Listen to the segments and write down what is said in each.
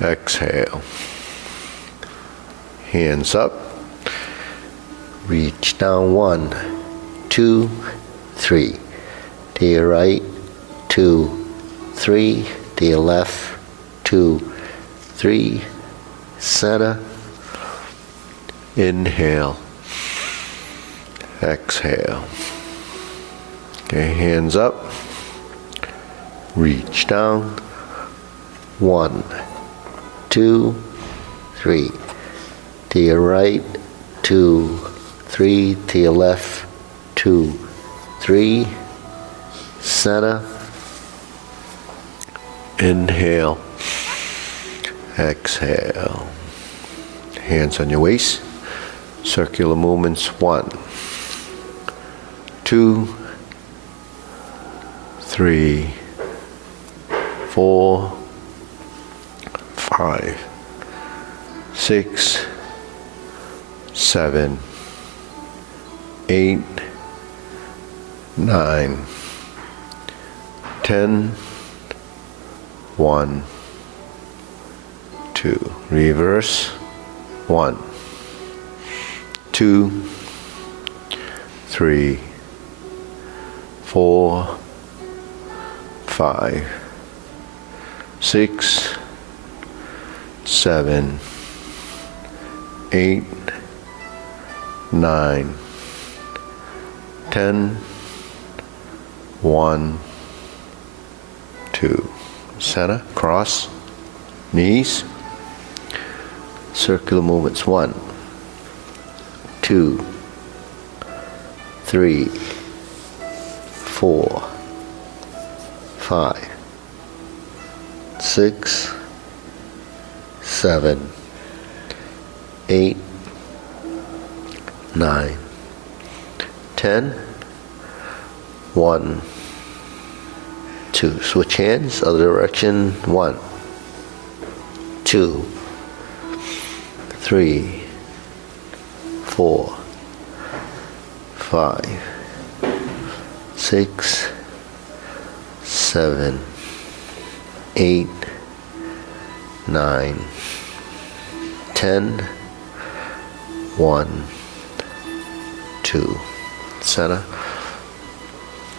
Exhale. Hands up. Reach down. 1, 2, 3. To your right. 2, 3. To your left. 2, 3. Center. Inhale. Exhale. Okay, hands up. Reach down. 1, 2, 3. To your right. 2, 3. To your left. 2, 3. Center. Inhale. Exhale. Hands on your waist. Circular movements. 1, 2, 3, 4, 5, 6, 7, 8, 9, 10, 1, 2. Reverse. 1, 2, 3, 4, 5, 6, 7, 8, 9, 10, 1, 2. Center, cross, knees. Circular movements. 1, 2, 3, 4, 5, 6, 7, 8, 9, 10, 1, 2. Switch hands, other direction. 1, 2, 3, 4, 5, 6, 7, 8, 9, 10, 1, 2. Center.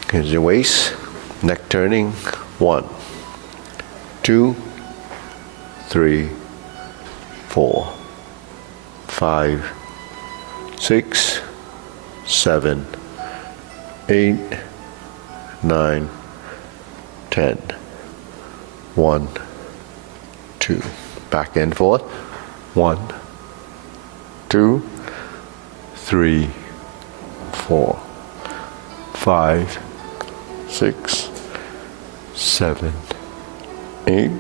Here's your waist. Neck turning. 1, 2, 3, 4, 5, 6, 7, 8, 9, 10. 1, 2. Back and forth. 1, 2, 3, 4, 5, 6, 7, 8,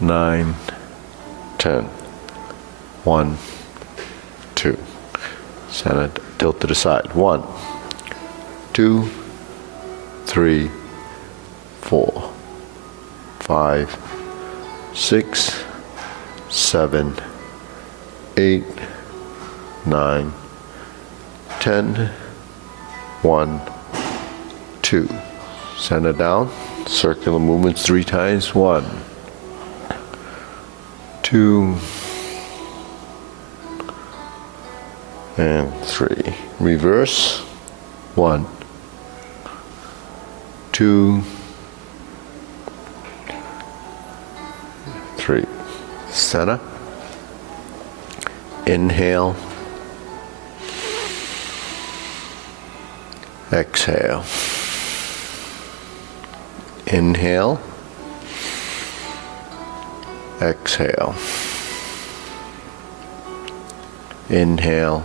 9, 10. 1, 2. Center, tilt to the side. 1, 2, 3, 4, 5, 6, 7, 8, 9, 10. 1, 2. Center down. Circular movements 3 times. 1, 2, and 3. Reverse. 1, 2, 3. Center. Inhale. Exhale. Inhale. Exhale. Inhale.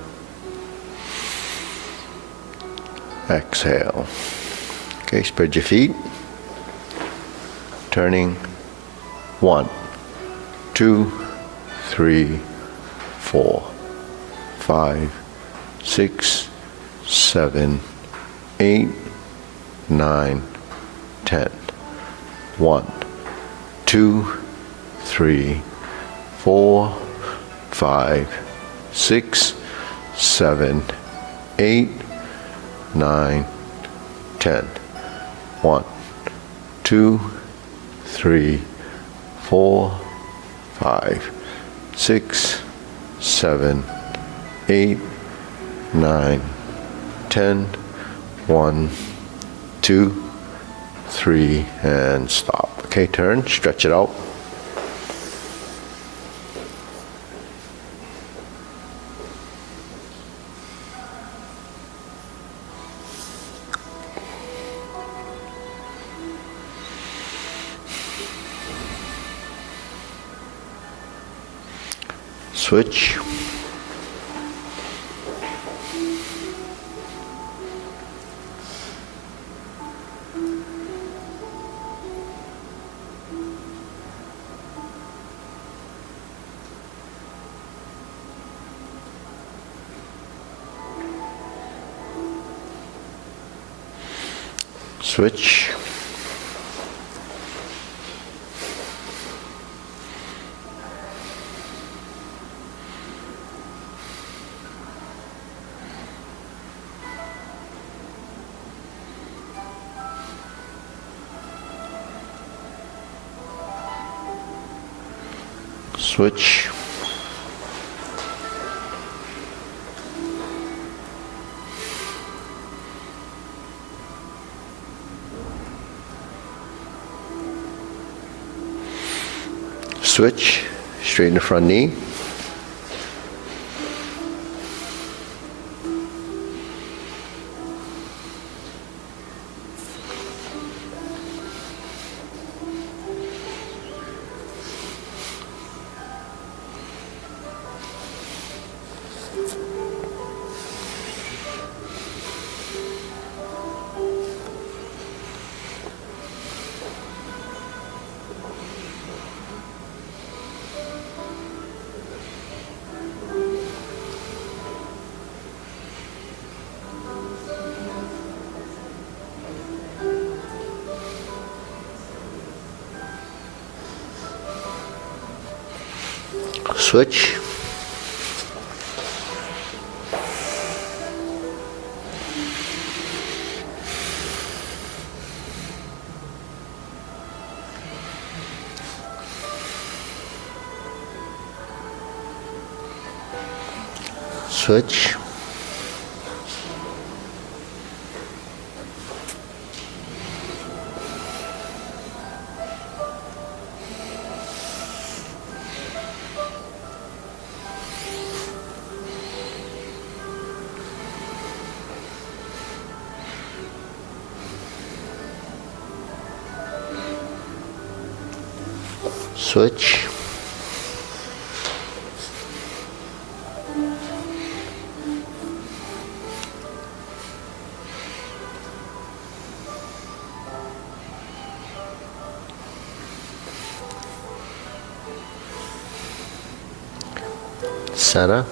Exhale. Okay, spread your feet. Turning. 1, 2, 3, 4, 5, 6, 7, 8, 9, 10. 1, 2, 3, 4, 5, 6, 7, 8, 9, 10. 1, 2, 3, 4, 5, 6, 7, 8, 9, 10, 1, 2, 3, and stop. Okay, turn, stretch it out. Switch. Switch. Switch. Switch. Straighten the front knee. Switch. Switch. Switch. Center.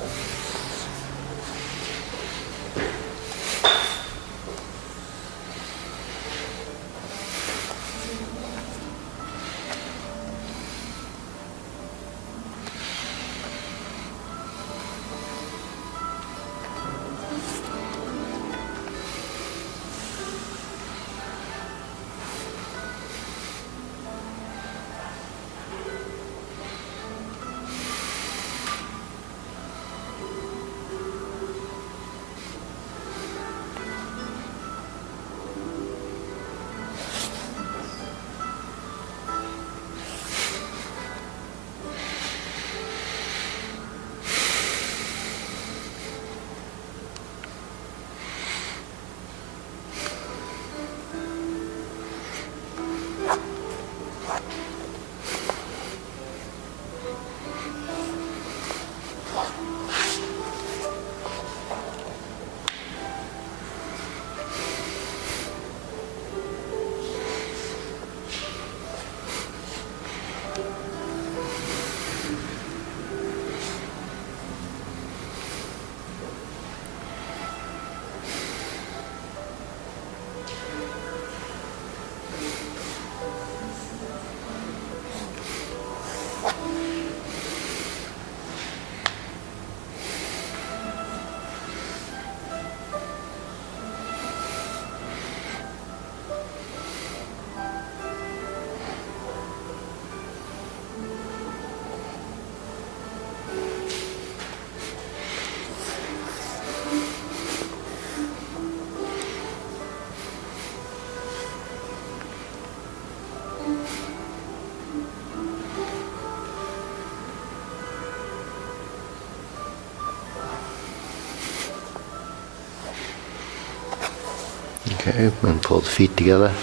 Okay, and pull the feet together.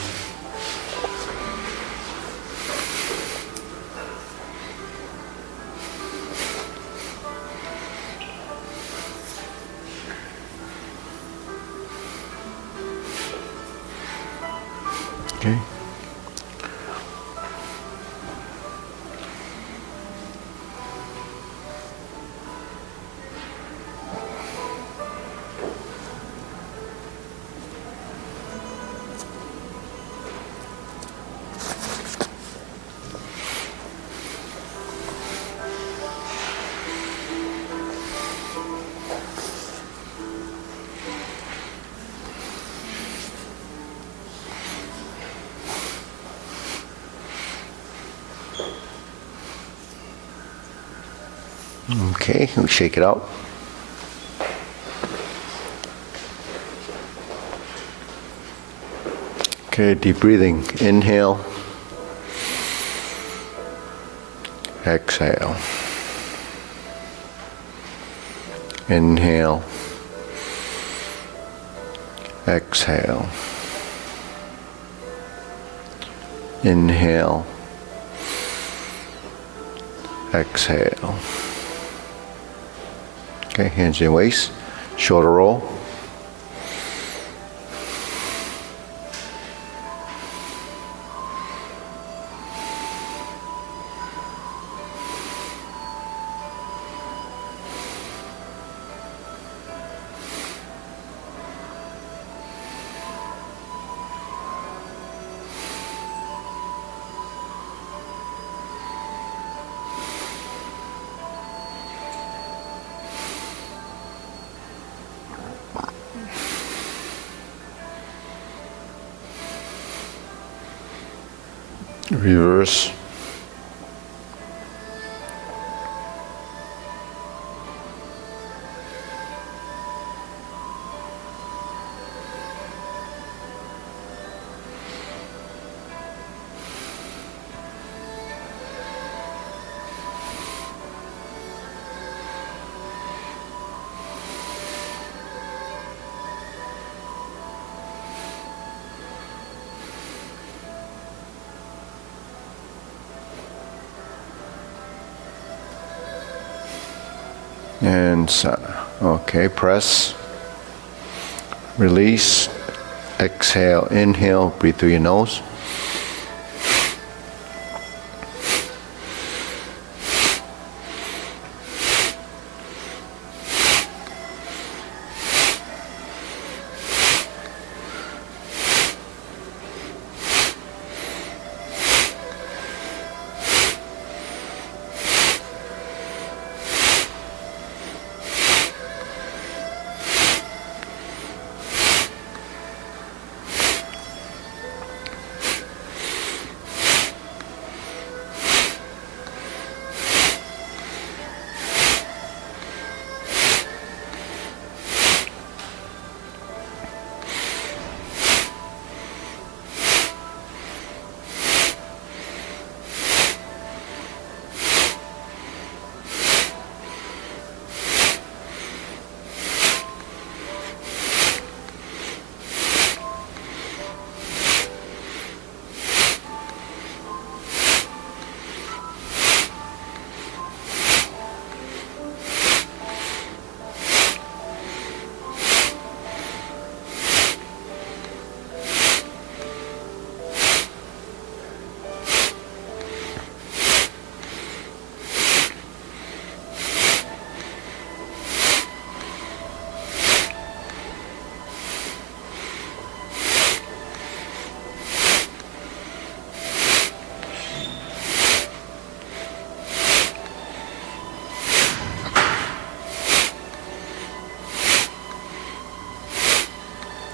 Okay. Okay, we shake it out. Okay, deep breathing. Inhale. Exhale. Inhale. Exhale. Inhale. Exhale. Okay, hands in your waist. Shoulder roll. Reverse. And center. Okay, press. Release. Exhale, inhale, breathe through your nose.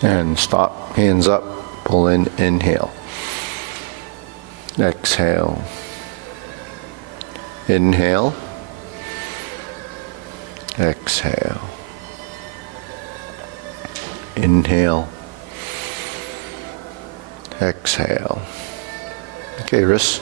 And stop, hands up, pull in, inhale. Exhale. Inhale. Exhale. Inhale. Exhale. Okay, wrists.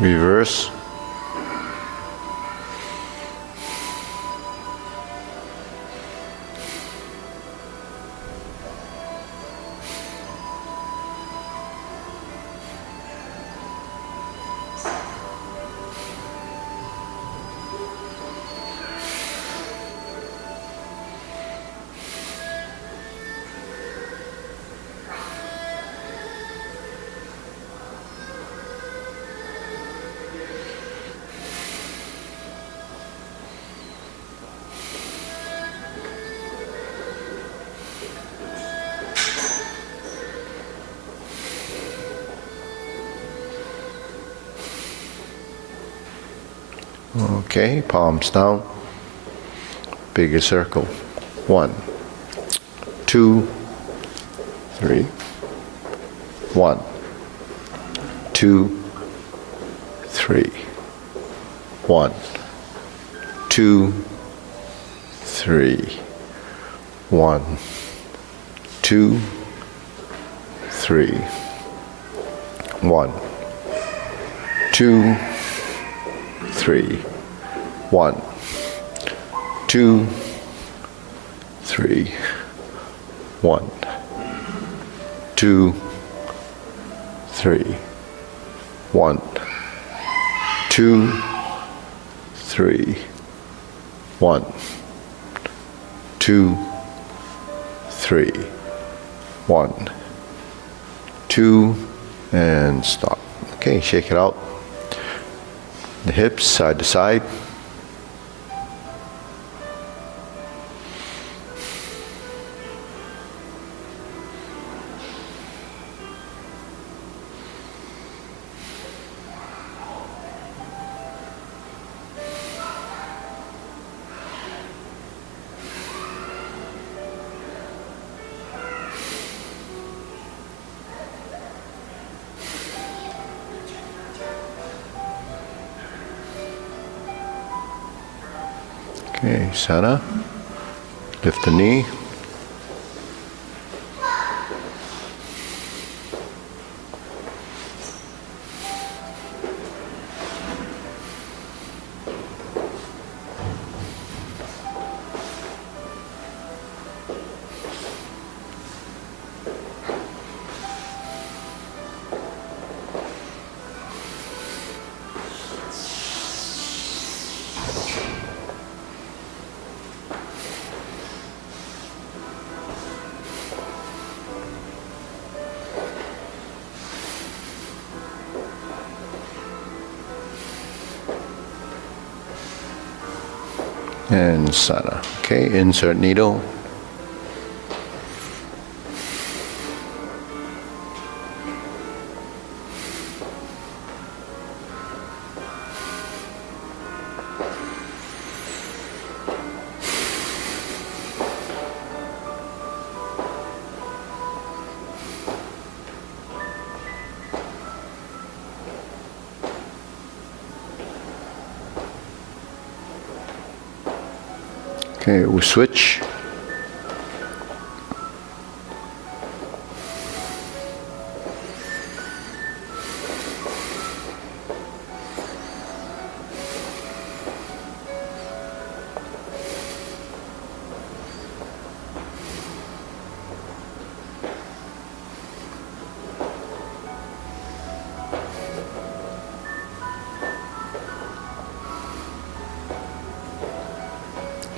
reverse, okay, palms down, bigger circle, 1, 2, 3, 1, 2, 3, 1, 2, 3, 1, 2, 3, 1, 2, 3, 1, 2, 3, 1, 2, 3, 1, 2, 3, 1, 2, 3, 1, 2, and stop. Okay, shake it out. The hips side to side. Okay, center. Lift the knee. And center. Okay, insert needle. Okay, we switch.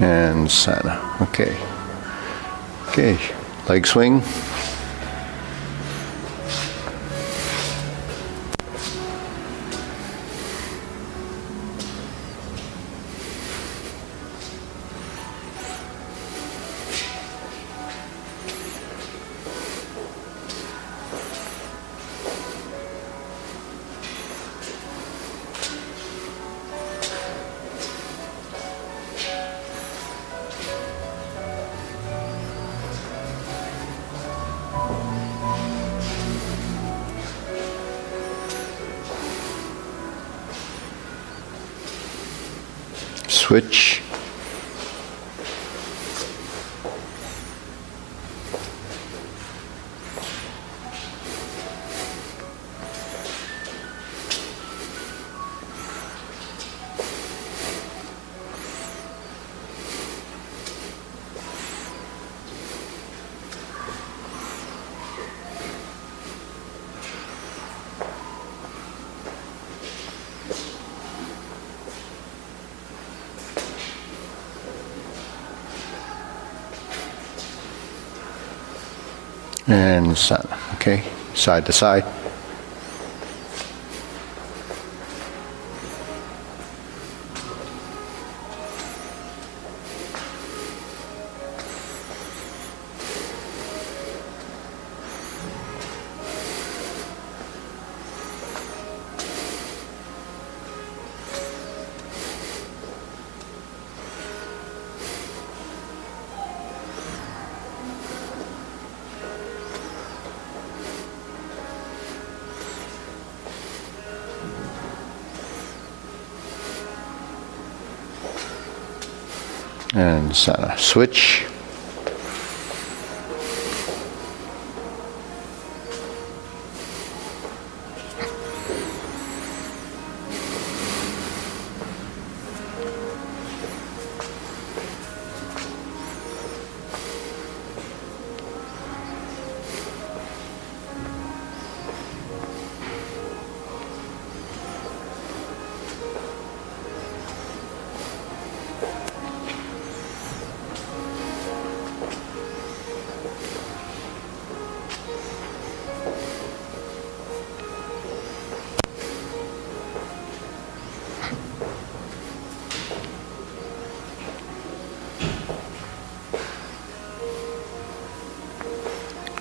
And center. Okay. Okay, leg swing. Switch. And center. Okay, side to side. And center. Switch.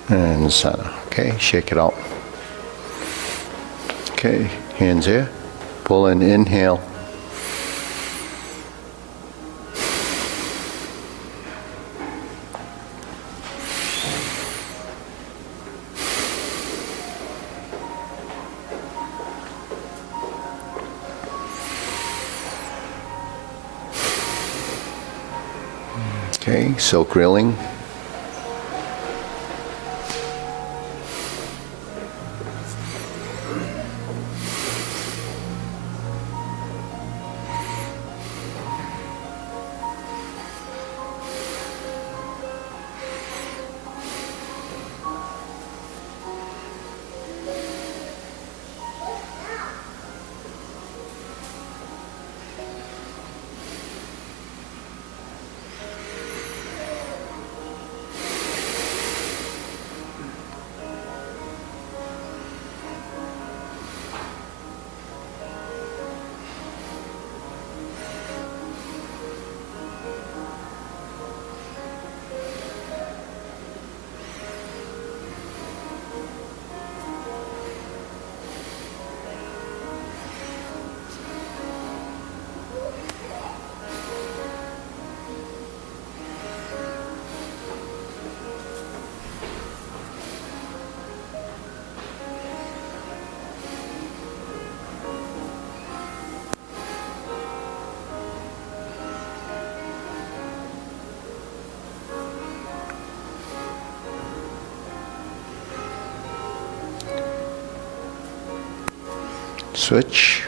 And center. Okay, shake it out. Okay, hands here. Pull in, inhale. Okay, silk reeling. Switch.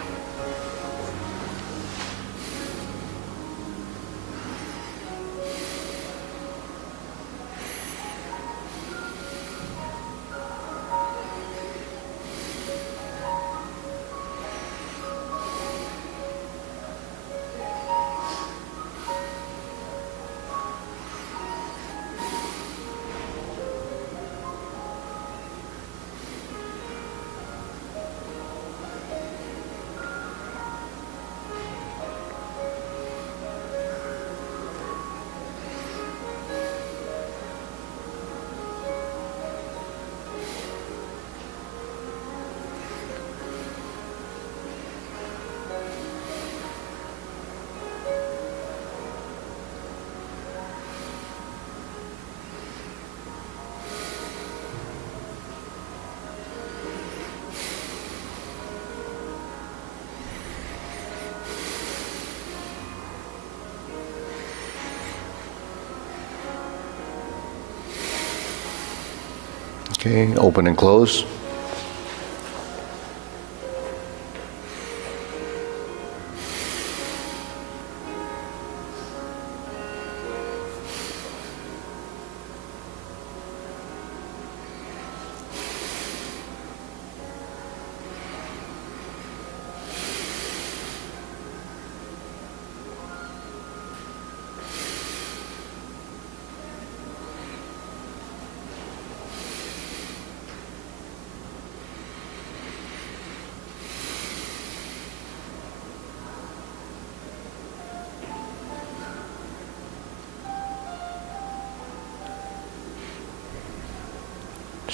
Okay, open and close.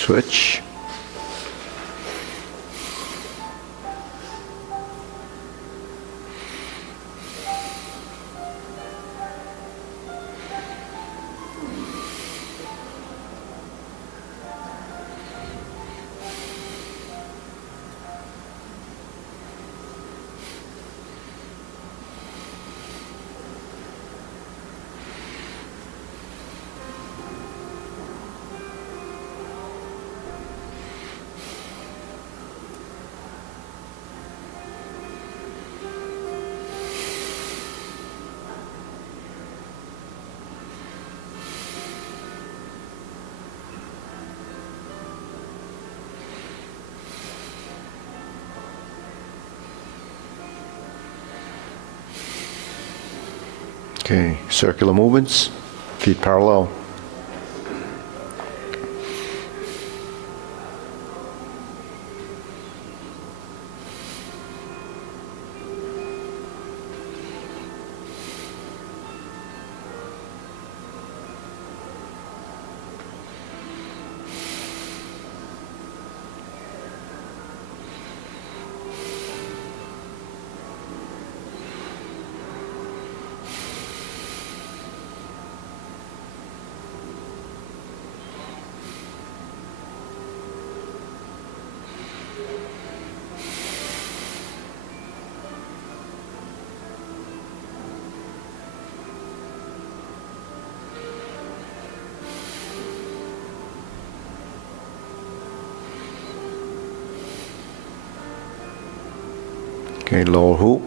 Switch. Okay, circular movements, feet parallel. Okay, lower hoop.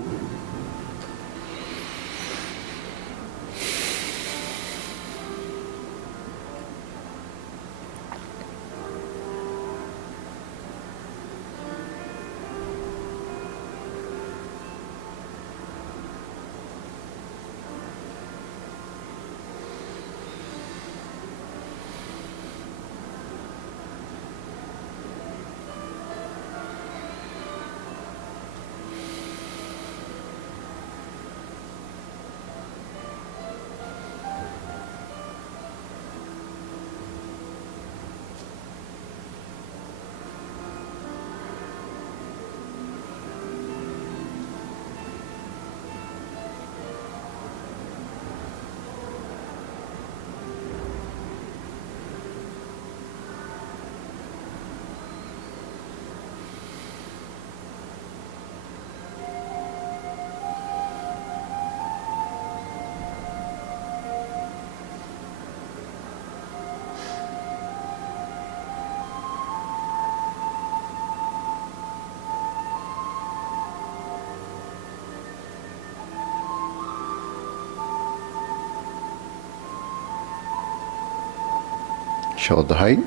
Shoulder height.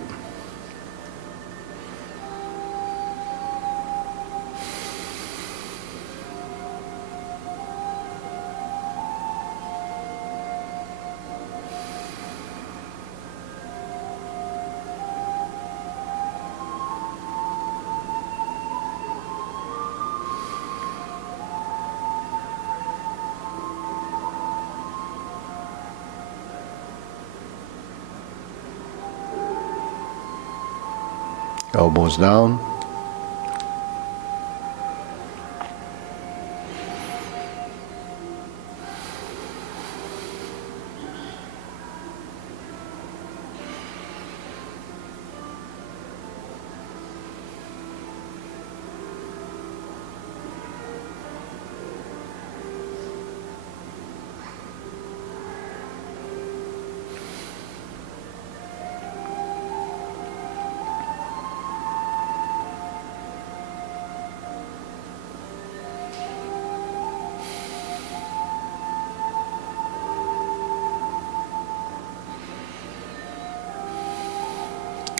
Elbows down.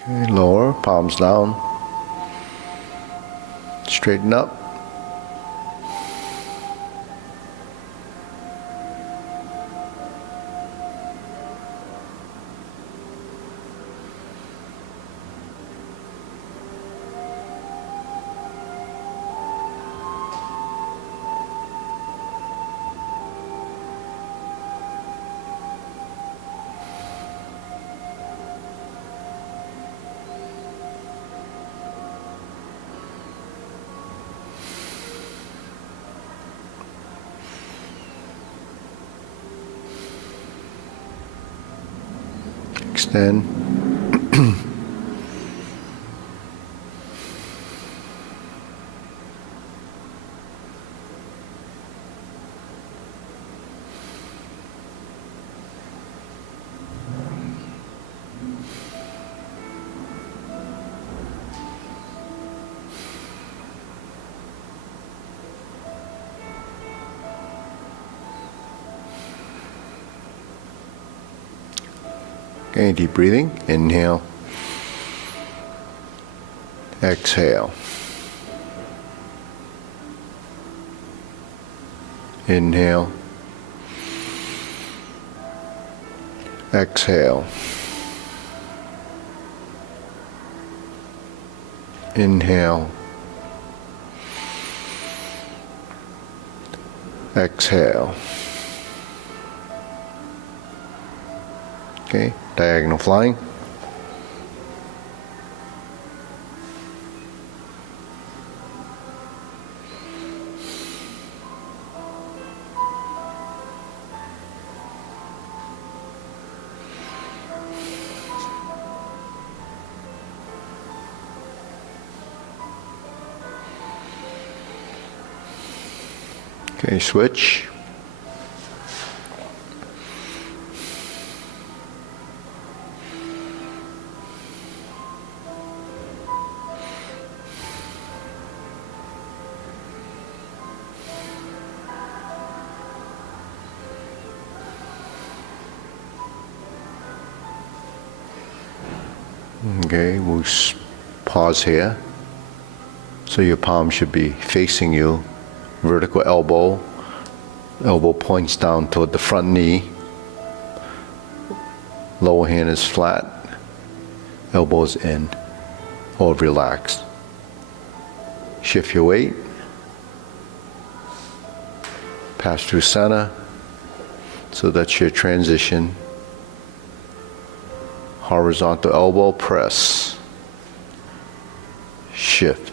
Okay, lower, palms down. Straighten up. Extend. Okay, deep breathing. Inhale. Exhale. Inhale. Exhale. Inhale. Exhale. Okay, diagonal flying. Okay, switch. Okay, we'll pause here. So your palm should be facing you, vertical elbow. Elbow points down toward the front knee. Lower hand is flat. Elbows in or relaxed. Shift your weight. Pass through center. So that's your transition. Horizontal elbow press. Shift.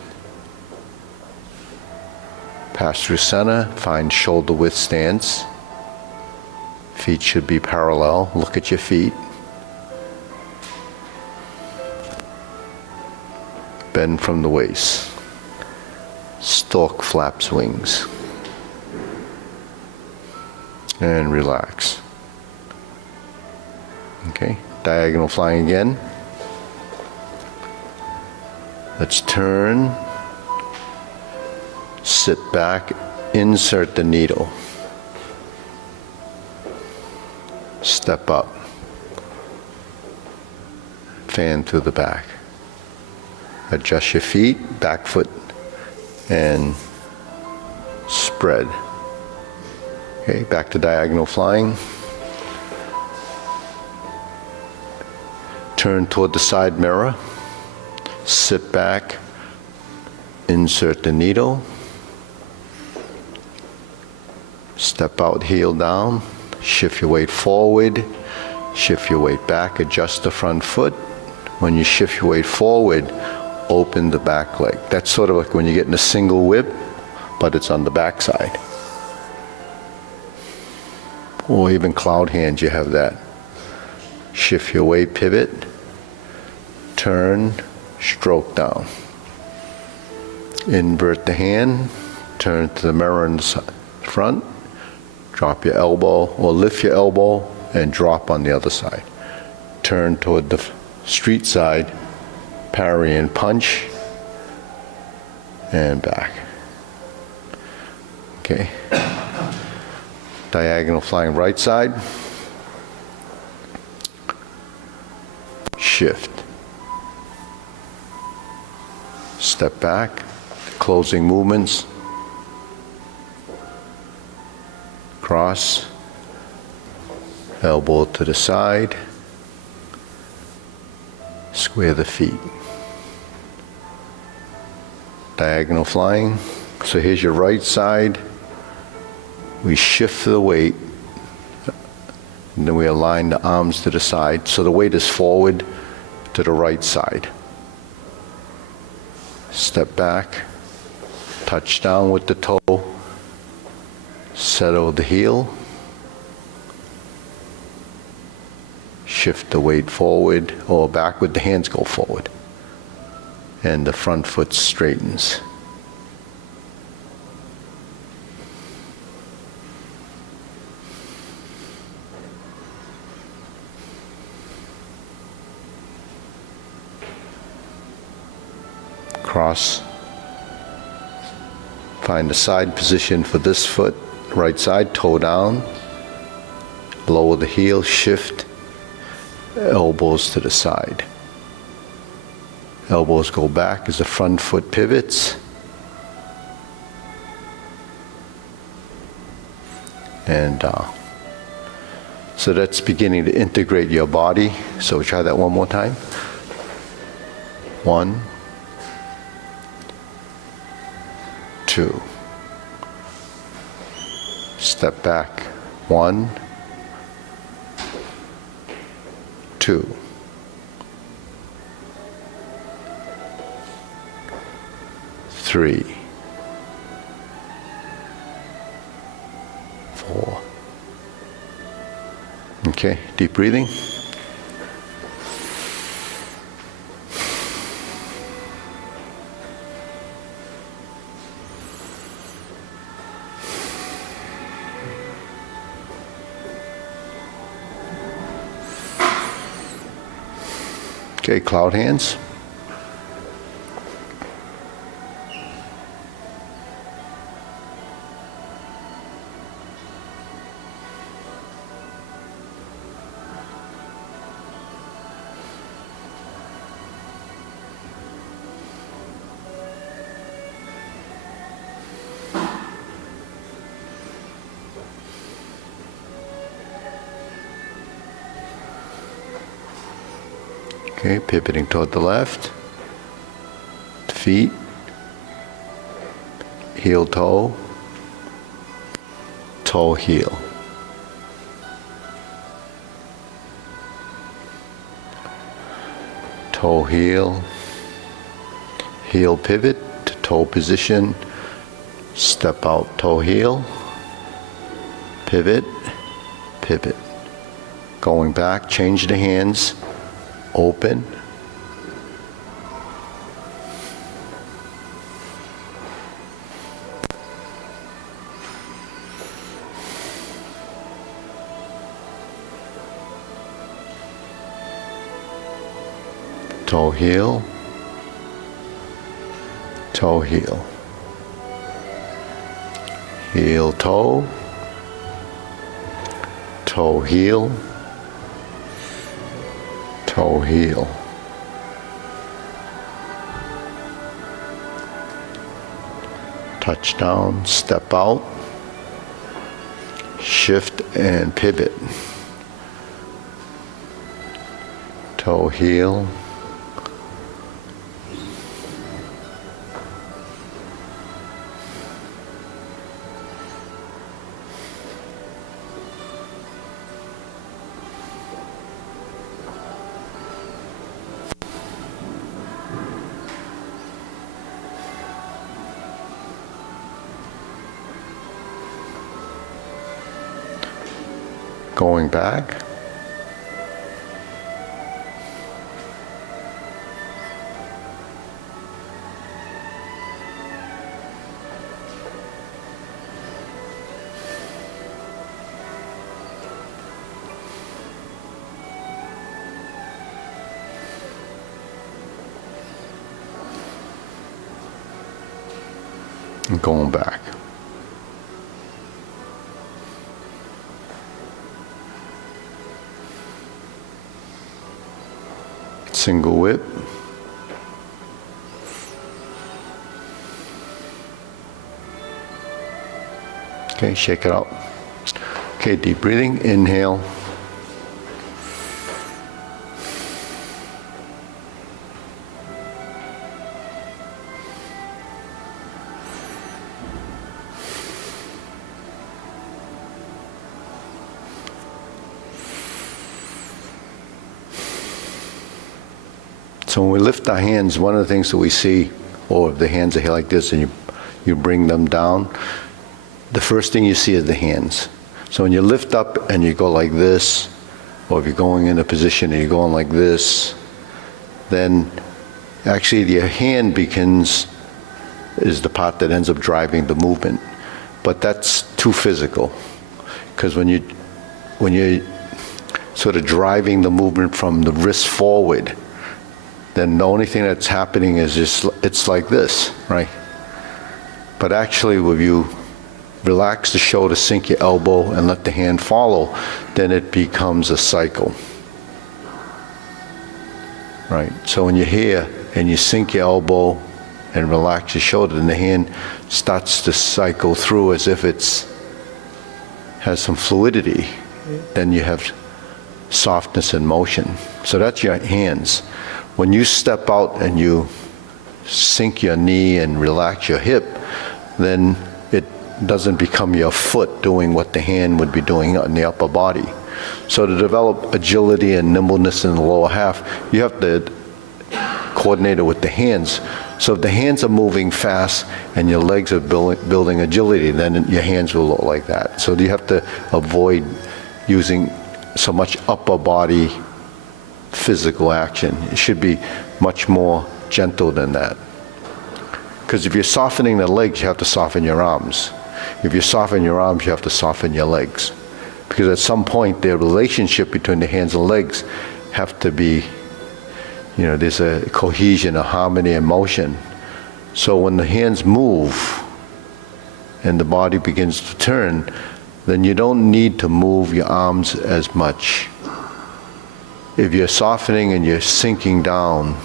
Pass through center, find shoulder width stance. Feet should be parallel. Look at your feet. Bend from the waist. Stork flaps wings. And relax. Okay, diagonal flying again. Let's turn. Sit back, insert the needle. Step up. Fan through the back. Adjust your feet, back foot, and spread. Okay, back to diagonal flying. Turn toward the side mirror. Sit back, insert the needle. Step out, heel down. Shift your weight forward. Shift your weight back. Adjust the front foot. When you shift your weight forward, open the back leg. That's sort of like when you get in a single whip, but it's on the back side. Or even cloud hands, you have that. Shift your weight, pivot. Turn, stroke down. Invert the hand. Turn to the mirror in the front. Drop your elbow or lift your elbow and drop on the other side. Turn toward the street side, parry and punch, and back. Okay. Diagonal flying right side. Shift. Step back. Closing movements. Cross, elbow to the side, square the feet. Diagonal flying. So here's your right side. We shift the weight, and then we align the arms to the side. So the weight is forward to the right side. Step back, touch down with the toe. Settle the heel. shift the weight forward or backward, the hands go forward. And the front foot straightens. Cross. Find the side position for this foot, right side, toe down. Lower the heel, shift, elbows to the side. Elbows go back as the front foot pivots. And so that's beginning to integrate your body. So we try that one more time. 1, 2. Step back. 1, 2. 3, 4. Okay, deep breathing. Okay, cloud hands. Okay, pivoting toward the left. Feet. Heel toe. Toe heel. Toe heel. Heel pivot to toe position. Step out toe heel. Pivot. Pivot. Going back, change the hands. Open. Toe heel. Toe heel. Heel toe. Toe heel. Toe heel. Touch down, step out, shift and pivot. Toe heel. Going back. And going back. Single whip. Okay, shake it out. Okay, deep breathing. Inhale. So when we lift our hands, one of the things that we see, or if the hands are here like this and you bring them down, the first thing you see is the hands. So when you lift up and you go like this, or if you're going in a position and you're going like this, then actually your hand is the part that ends up driving the movement. But that's too physical, because when you're sort of driving the movement from the wrist forward, then the only thing that's happening is it's like this, right? But actually, when you relax the shoulder, sink your elbow, and let the hand follow, then it becomes a cycle, right? So when you're here and you sink your elbow and relax your shoulder, then the hand starts to cycle through as if has some fluidity. Then you have softness and motion. So that's your hands. When you step out and you sink your knee and relax your hip, then it doesn't become your foot doing what the hand would be doing on the upper body. So to develop agility and nimbleness in the lower half, you have to coordinate it with the hands. So if the hands are moving fast and your legs are building agility, then your hands will look like that. So you have to avoid using so much upper body physical action. It should be much more gentle than that. Because if you're softening the legs, you have to soften your arms. If you soften your arms, you have to soften your legs. Because at some point, the relationship between the hands and legs have to be, there's a cohesion, a harmony, and motion. So when the hands move and the body begins to turn, then you don't need to move your arms as much. If you're softening and you're sinking down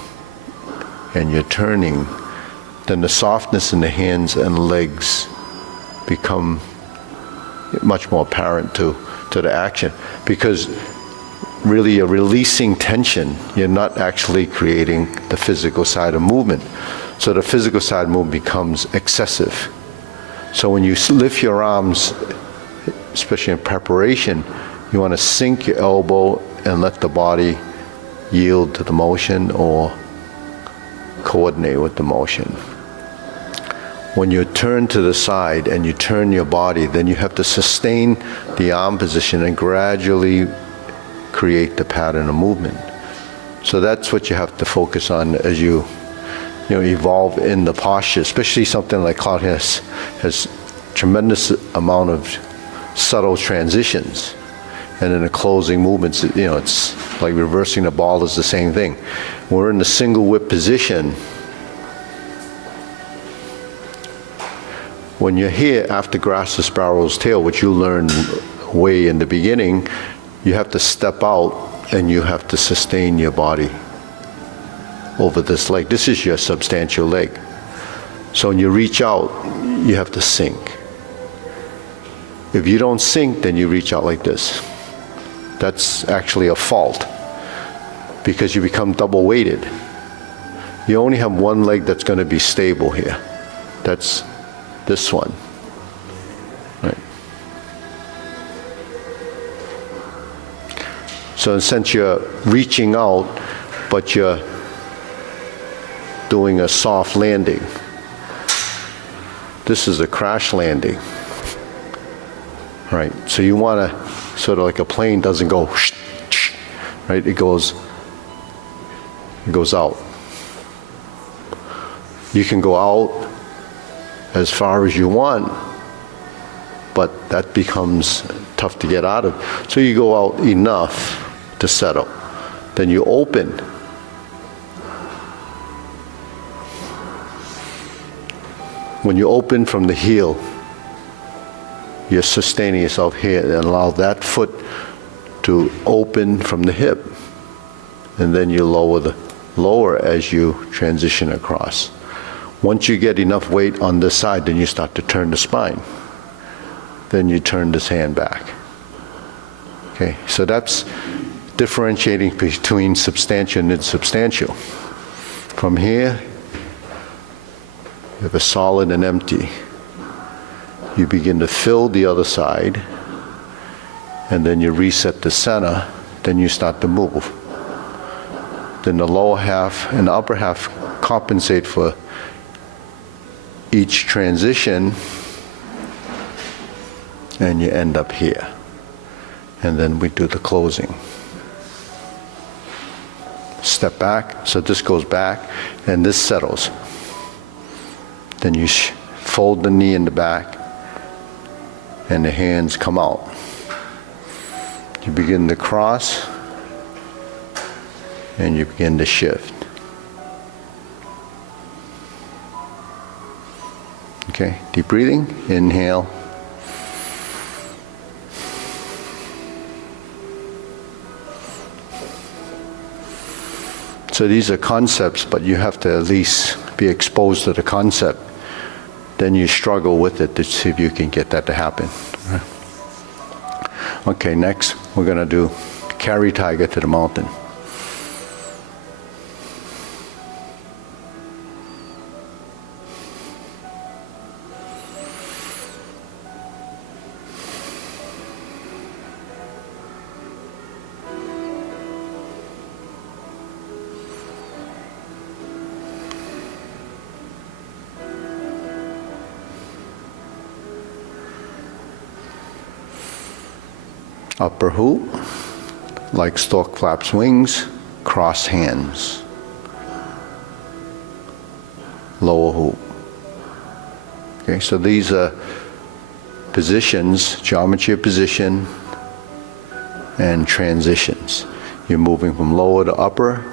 and you're turning, then the softness in the hands and legs become much more apparent to the action, because really you're releasing tension. You're not actually creating the physical side of movement. So the physical side of movement becomes excessive. So when you lift your arms, especially in preparation, you want to sink your elbow and let the body yield to the motion or coordinate with the motion. When you turn to the side and you turn your body, then you have to sustain the arm position and gradually create the pattern of movement. So that's what you have to focus on as you evolve in the posture, especially something like Cloud has tremendous amount of subtle transitions. And in the closing movements, it's like reversing the ball is the same thing. We're in the single whip position. When you're here after grasp the sparrow's tail, which you learned way in the beginning, you have to step out and you have to sustain your body over this leg. This is your substantial leg. So when you reach out, you have to sink. If you don't sink, then you reach out like this. That's actually a fault, because you become double weighted. You only have one leg that's going to be stable here. That's this one, right? So since you're reaching out, but you're doing a soft landing, this is a crash landing, right? So you want to sort of like a plane doesn't go, right? It goes out. You can go out as far as you want, but that becomes tough to get out of. So you go out enough to settle. Then you open. When you open from the heel, you're sustaining yourself here and allow that foot to open from the hip. And then you lower as you transition across. Once you get enough weight on this side, then you start to turn the spine. Then you turn this hand back. Okay, so that's differentiating between substantial and insubstantial. From here, you have a solid and empty. You begin to fill the other side, and then you reset the center, then you start to move. Then the lower half and the upper half compensate for each transition, and you end up here. And then we do the closing. step back, so this goes back, and this settles. Then you fold the knee in the back, and the hands come out. You begin to cross, and you begin to shift. Okay, deep breathing, inhale. So these are concepts, but you have to at least be exposed to the concept. Then you struggle with it to see if you can get that to happen. Okay, next we're going to do carry tiger to the mountain. Upper hoop, like stork flaps wings, cross hands. Lower hoop. Okay, so these are positions, geometry of position, and transitions. You're moving from lower to upper,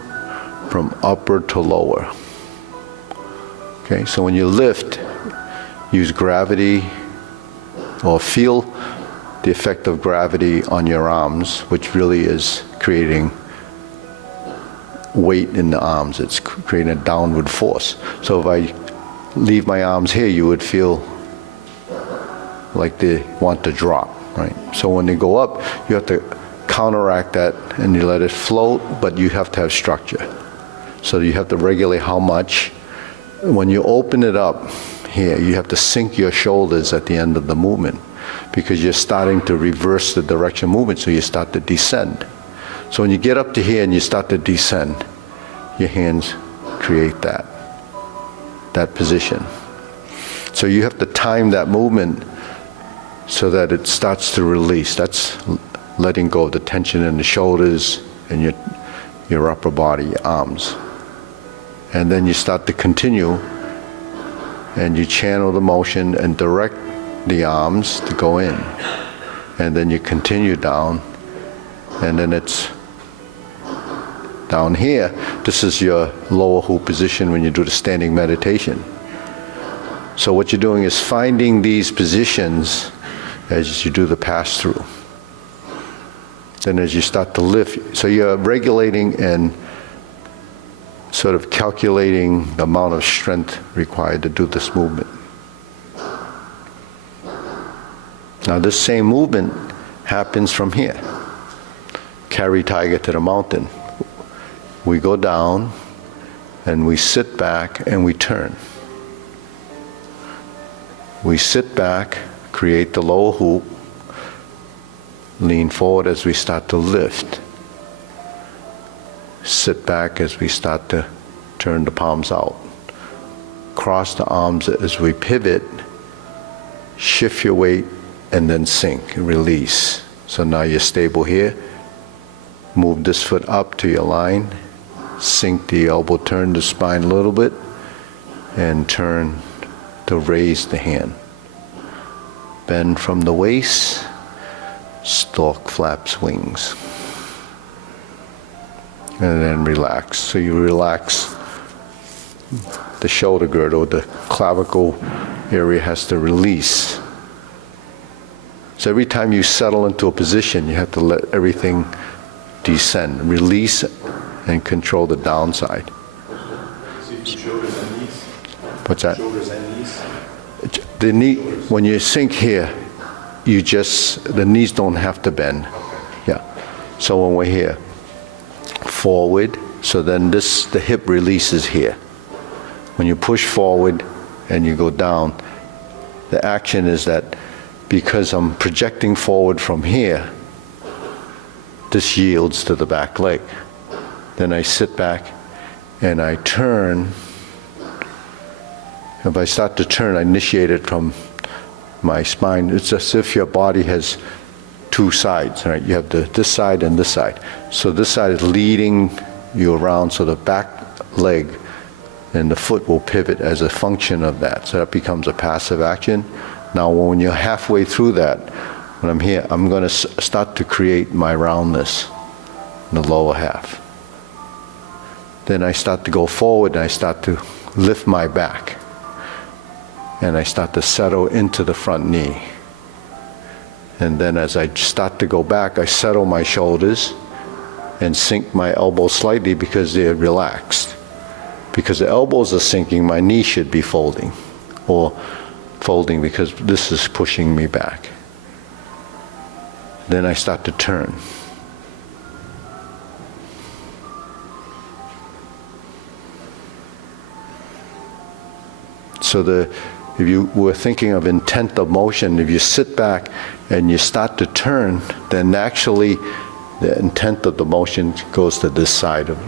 from upper to lower. Okay, so when you lift, use gravity or feel the effect of gravity on your arms, which really is creating weight in the arms. It's creating a downward force. So if I leave my arms here, you would feel like they want to drop, right? So when they go up, you have to counteract that and you let it float, but you have to have structure. So you have to regulate how much. When you open it up here, you have to sink your shoulders at the end of the movement, because you're starting to reverse the direction of movement, so you start to descend. So when you get up to here and you start to descend, your hands create that position. So you have to time that movement so that it starts to release. That's letting go of the tension in the shoulders and your upper body, your arms. And then you start to continue, and you channel the motion and direct the arms to go in, and then you continue down, and then it's down here. This is your lower hoop position when you do the standing meditation. So what you're doing is finding these positions as you do the pass-through. Then as you start to lift, so you're regulating and sort of calculating the amount of strength required to do this movement. Now this same movement happens from here. Carry tiger to the mountain. We go down and we sit back and we turn. We sit back, create the lower hoop, lean forward as we start to lift. Sit back as we start to turn the palms out. Cross the arms as we pivot, shift your weight, and then sink, release. So now you're stable here. Move this foot up to your line, sink the elbow, turn the spine a little bit, and turn to raise the hand. Bend from the waist, stork flaps wings. And then relax. So you relax the shoulder girdle, the clavicle area has to release. So every time you settle into a position, you have to let everything descend, release and control the downside. Shoulders and knees. What's that? Shoulders and knees. The knee, when you sink here, the knees don't have to bend. Yeah. So when we're here, forward, so then the hip releases here. When you push forward and you go down, the action is that because I'm projecting forward from here, this yields to the back leg. Then I sit back and I turn. If I start to turn, I initiate it from my spine. It's as if your body has two sides, right? You have this side and this side. So this side is leading you around, so the back leg and the foot will pivot as a function of that. So that becomes a passive action. Now when you're halfway through that, when I'm here, I'm going to start to create my roundness in the lower half. Then I start to go forward and I start to lift my back. And I start to settle into the front knee. And then as I start to go back, I settle my shoulders and sink my elbows slightly because they're relaxed. Because the elbows are sinking, my knee should be folding, or folding because this is pushing me back. Then I start to turn. So if you were thinking of intent of motion, if you sit back and you start to turn, then actually the intent of the motion goes to this side of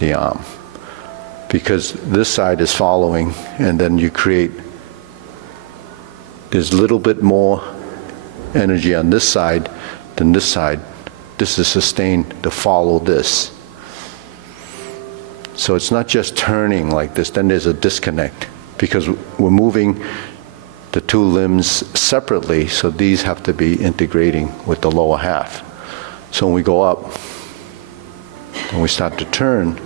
the arm. Because this side is following, and then you create, there's a little bit more energy on this side than this side. This is sustained to follow this. So it's not just turning like this, then there's a disconnect. Because we're moving the two limbs separately, so these have to be integrating with the lower half. So when we go up, when we start to turn,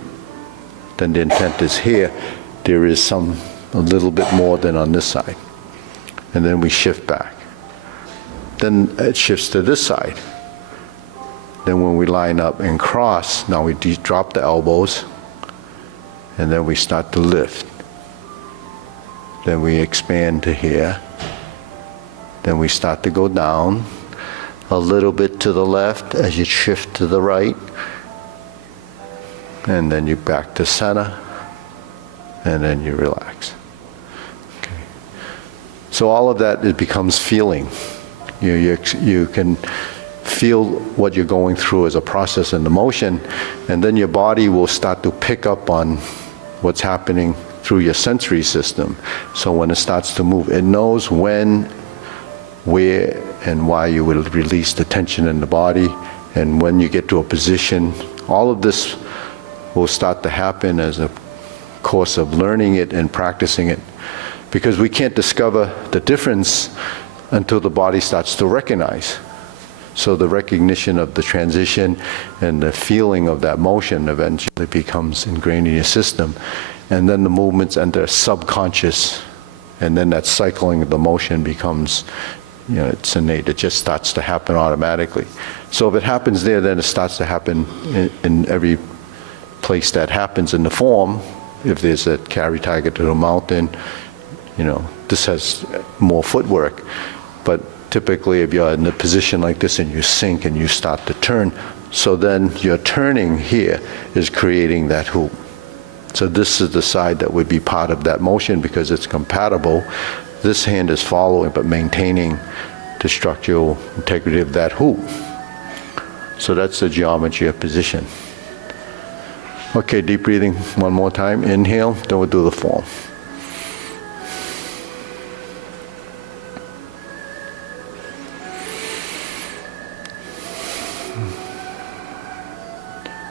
then the intent is here. There is a little bit more than on this side. And then we shift back. Then it shifts to this side. Then when we line up and cross, now we drop the elbows, and then we start to lift. Then we expand to here. Then we start to go down a little bit to the left as you shift to the right. And then you back to center. And then you relax. Okay. So all of that, it becomes feeling. You can feel what you're going through as a process in the motion, and then your body will start to pick up on what's happening through your sensory system. So when it starts to move, it knows when, where, and why you will release the tension in the body. And when you get to a position, all of this will start to happen as a course of learning it and practicing it. Because we can't discover the difference until the body starts to recognize. So the recognition of the transition and the feeling of that motion eventually becomes ingrained in your system. And then the movements enter subconscious, and then that cycling of the motion becomes, it's innate. It just starts to happen automatically. So if it happens there, then it starts to happen in every place that happens in the form. If there's a carry tiger to the mountain, this has more footwork. But typically, if you're in a position like this and you sink and you start to turn, so then your turning here is creating that hoop. So this is the side that would be part of that motion because it's compatible. This hand is following but maintaining the structural integrity of that hoop. So that's the geometry of position. Okay, deep breathing one more time. Inhale, then we'll do the form.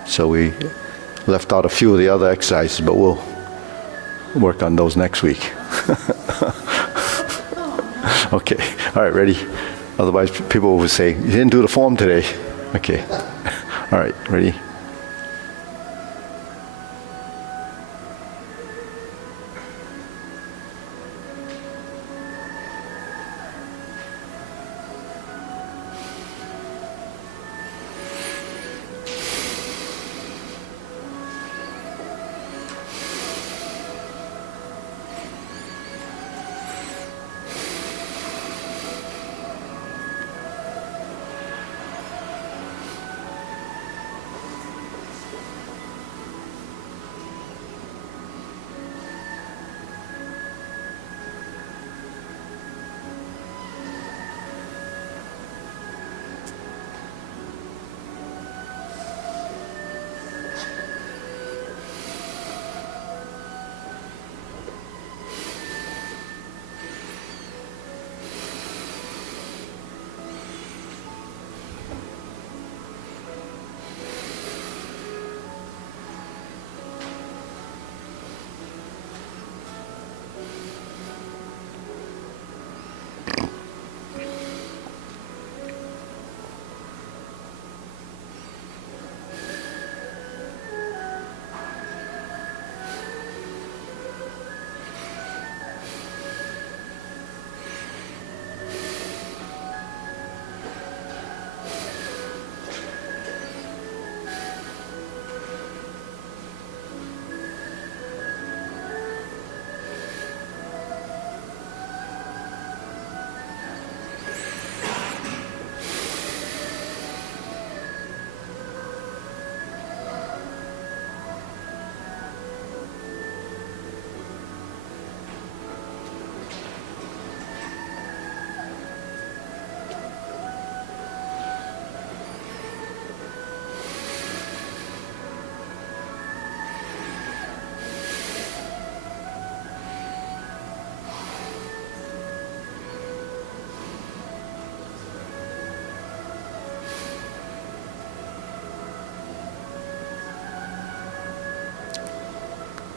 So we left out a few of the other exercises, but we'll work on those next week. Okay, all right, ready? Otherwise, people will say, you didn't do the form today. Okay, all right, ready?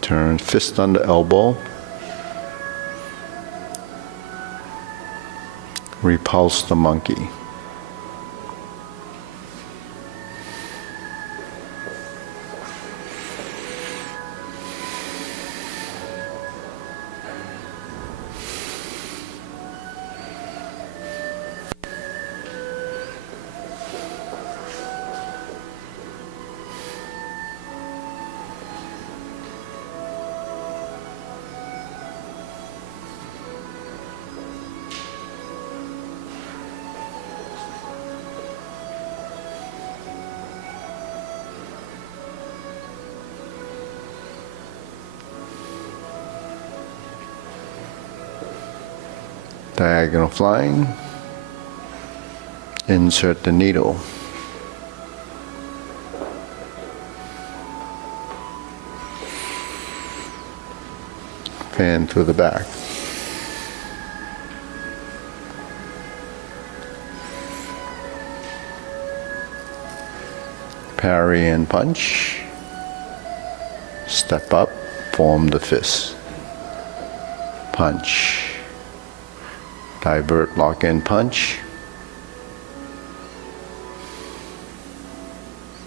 Turn, fist under elbow. Repulse the monkey. Diagonal flying. Insert the needle. Fan through the back. Parry and punch. Step up, form the fist. Punch. Divert, lock in, punch.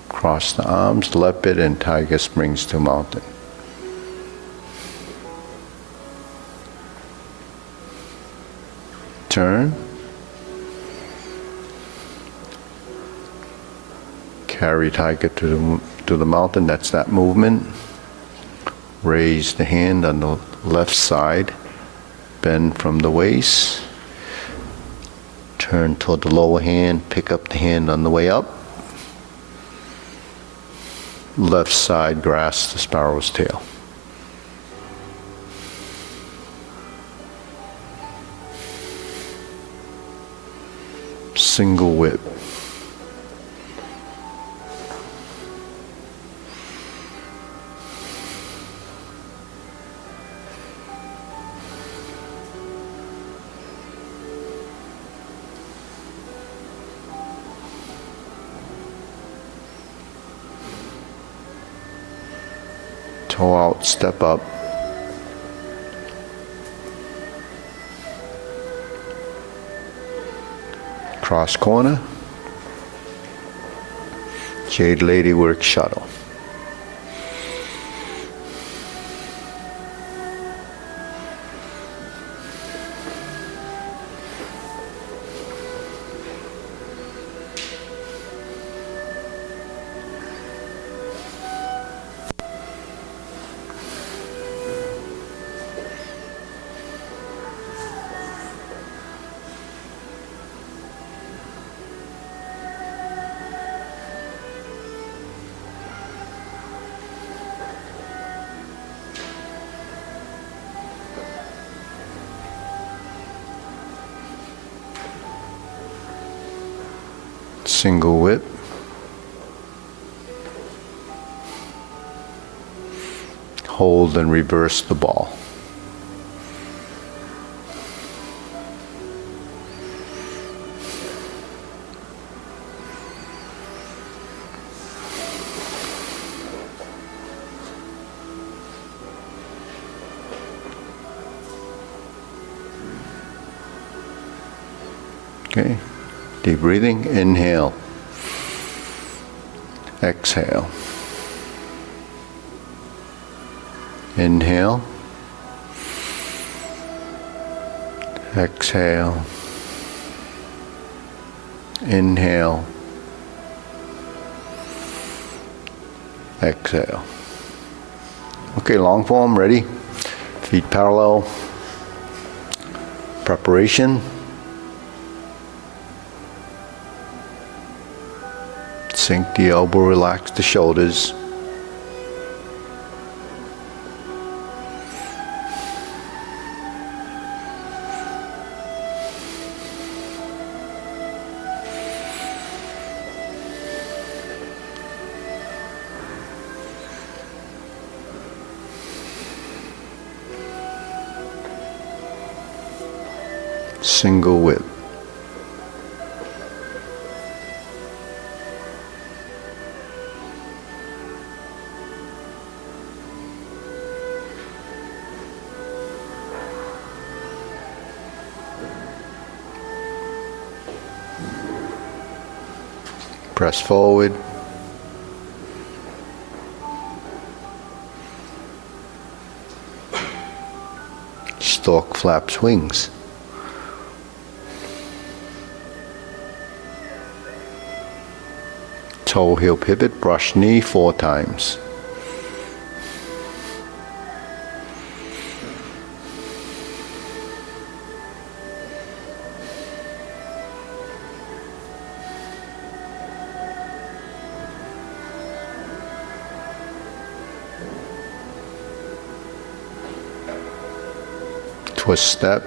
Cross the arms, leopard and tiger springs to mountain. Turn. Carry tiger to the mountain, that's that movement. Raise the hand on the left side. Bend from the waist. Turn toward the lower hand, pick up the hand on the way up. Left side, grasp the sparrow's tail. Single whip. Toe out, step up. Cross corner. Jade Lady work shuttle. Single whip. Hold and reverse the ball. Okay, deep breathing, inhale, exhale, inhale, exhale, inhale, exhale. Okay, long form, ready? Feet parallel, preparation. Sink the elbow, relax the shoulders. Single whip. Press forward. Stork flaps wings. Toe heel pivot, brush knee 4 times. Twist step.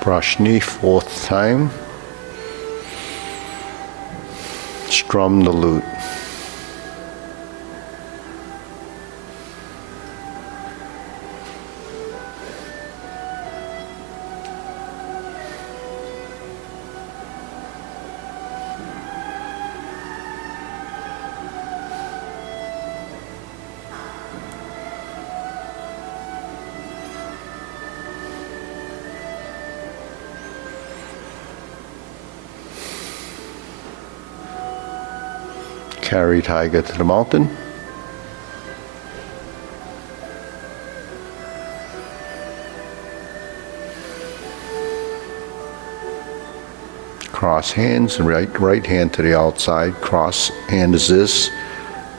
Brush knee 4th time. Strum the lute. Carry tiger to the mountain. Cross hands, right hand to the outside. Cross hand is this.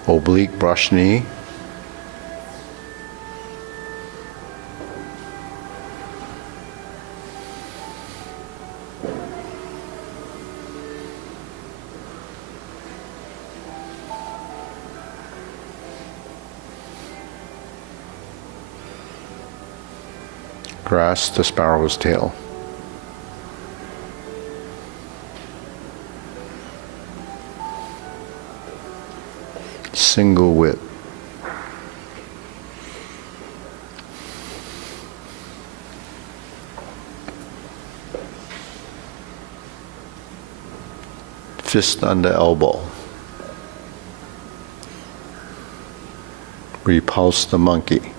Oblique brush knee. Grasp the sparrow's tail. Single whip. Fist under elbow. Repulse the monkey.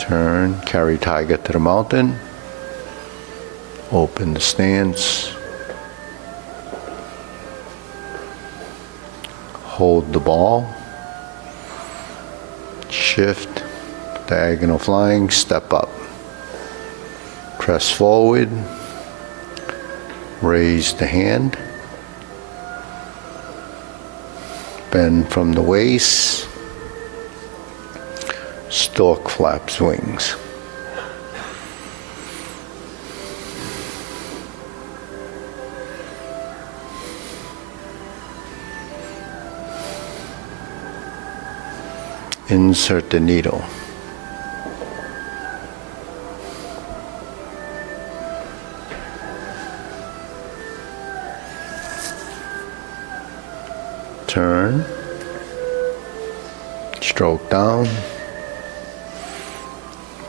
Turn, carry tiger to the mountain. Open the stance. Hold the ball. Shift, diagonal flying, step up. Press forward. Raise the hand. Bend from the waist. Stork flaps wings. Insert the needle. Turn. Stroke down.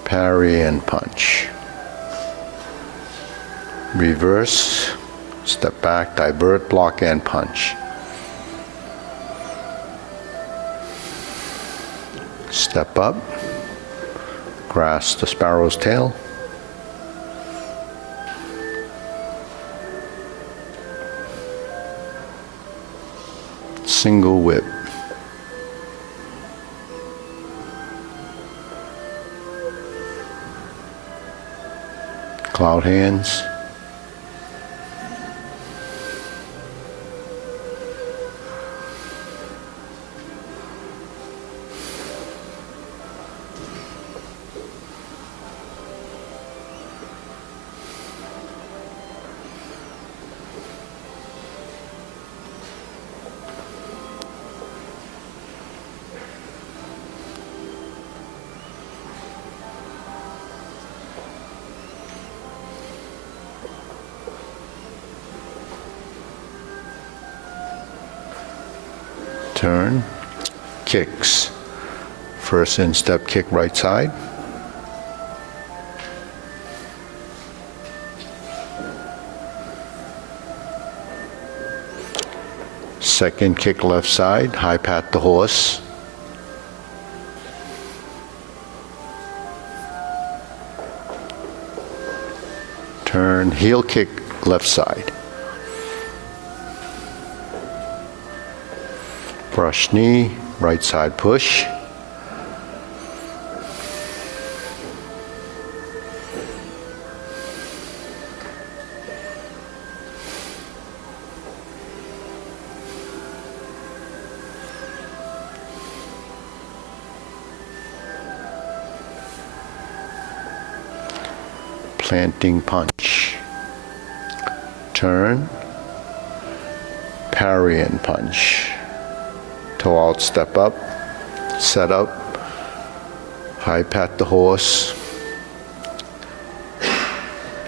Parry and punch. Reverse, step back, divert, block and punch. Step up, grasp the sparrow's tail. Single whip. Cloud hands. turn, kicks. First instep kick right side. Second kick left side, high pat the horse. Turn, heel kick left side. Brush knee, right side push. Planting punch. Turn, parry and punch. Toe out, step up, set up, high pat the horse,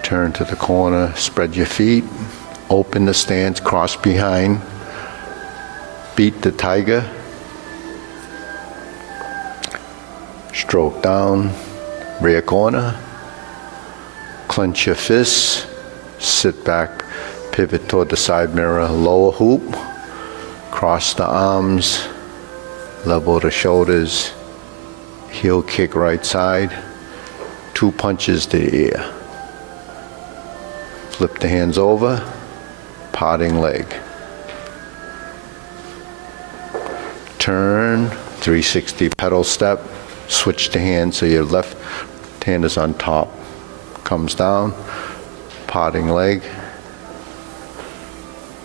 turn to the corner, spread your feet, open the stance, cross behind, beat the tiger, stroke down, rear corner, clench your fists, sit back, pivot toward the side mirror, lower hoop, cross the arms, level the shoulders, heel kick right side, 2 punches to the ear. Flip the hands over, parting leg. Turn, 360 pedal step, switch the hand so your left hand is on top. Comes down, parting leg,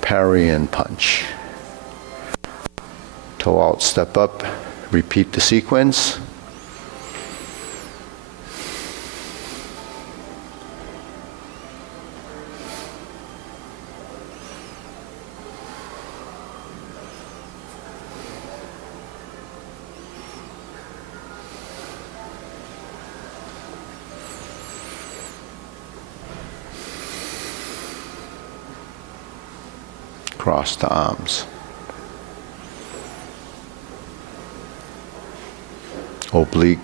parry and punch. Toe out, step up, repeat the sequence. Cross the arms. Oblique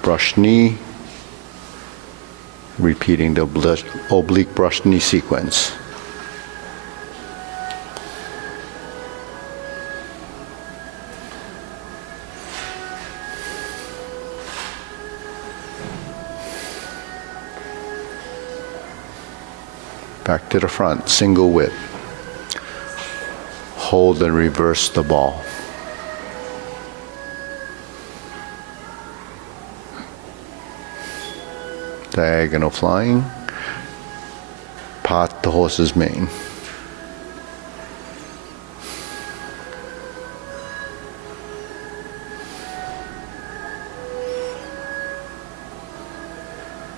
brush knee, repeating the oblique brush knee sequence. Back to the front, single whip. Hold and reverse the ball. Diagonal flying. Part the horse's mane.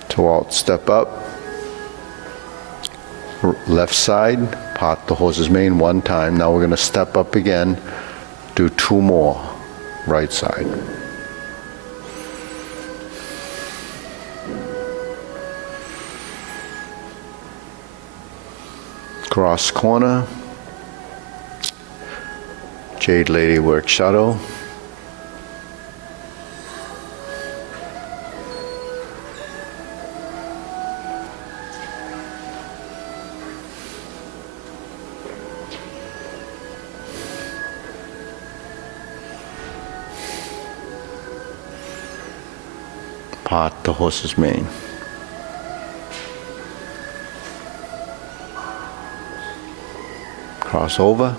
Toe out, step up. Left side, part the horse's mane 1 time. Now we're going to step up again, do 2 more. Right side. Cross corner. Jade Lady work shuttle. Part the horse's mane. Cross over.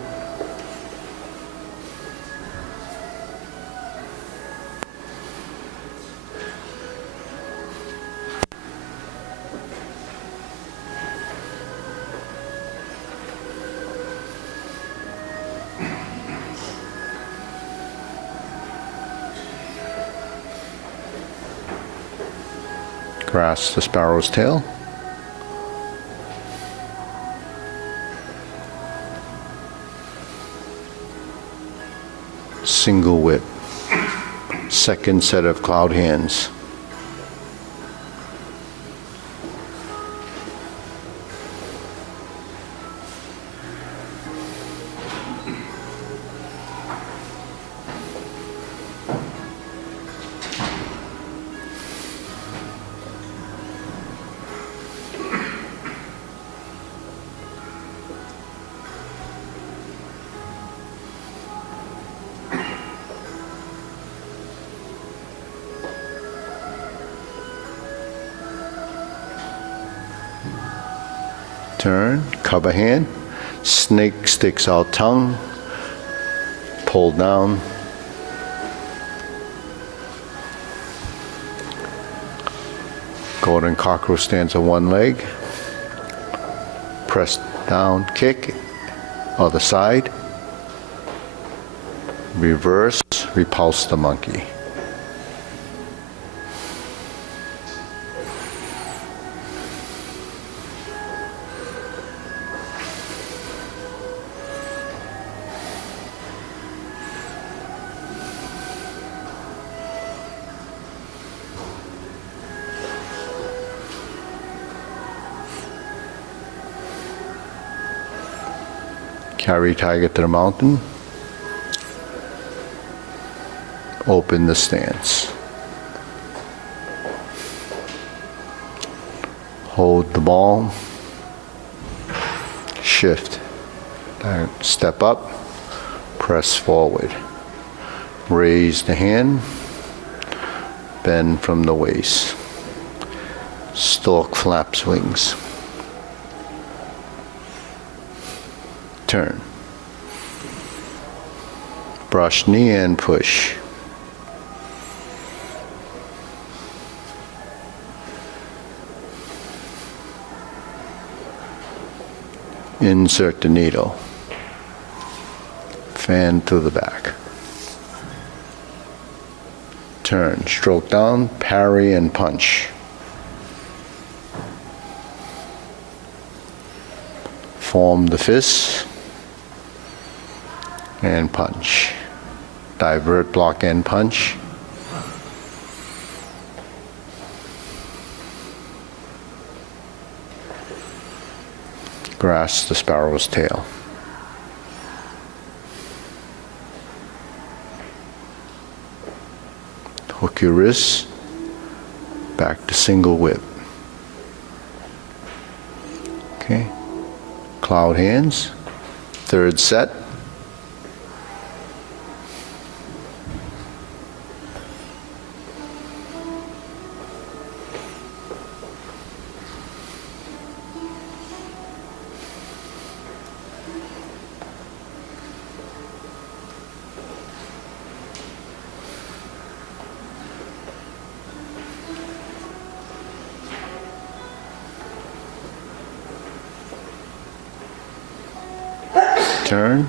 Grasp the sparrow's tail. Single whip. Second set of cloud hands. Turn, cover hand, snake sticks out tongue, pull down. Golden cockroach stands on one leg. Press down, kick, other side. Reverse, repulse the monkey. Carry tiger to the mountain. Open the stance. Hold the ball. Shift. Step up. Press forward. Raise the hand. Bend from the waist. Stork flaps wings. Turn. Brush knee and push. Insert the needle. Fan to the back. Turn, stroke down, parry and punch. Form the fists and punch. Divert, block, and punch. Grasp the sparrow's tail. Hook your wrists, back to single whip. Okay. Cloud hands, third set. Turn,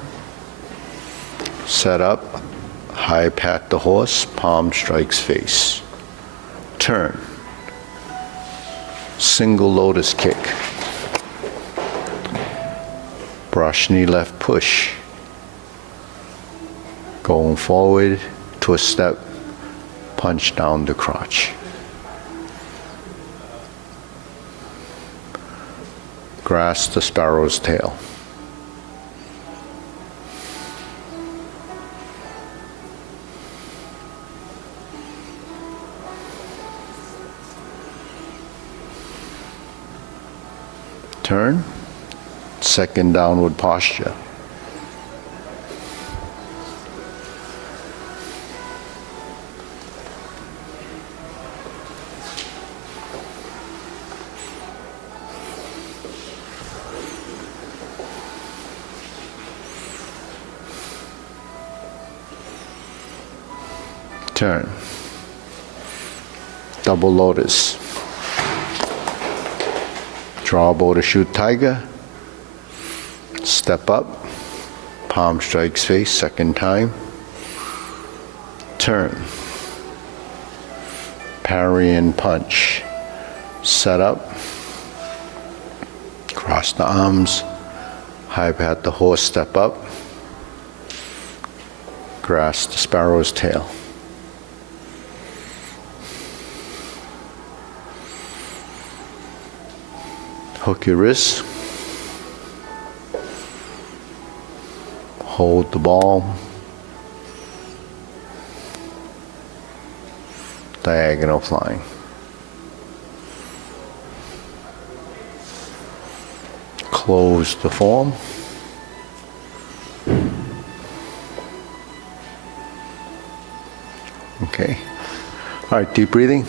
set up, high pat the horse, palm strikes face. Turn, single lotus kick. Brush knee left push. Going forward, twist step, punch down the crotch. Grasp the sparrow's tail. Turn, second downward posture. Turn, double lotus. Draw bow to shoot tiger. Step up. Palm strikes face, second time. Turn. Parry and punch. Set up. Cross the arms. High pat the horse, step up. Grasp the sparrow's tail. Hook your wrists. Hold the ball. Diagonal flying. Close the form. Okay. All right, deep breathing.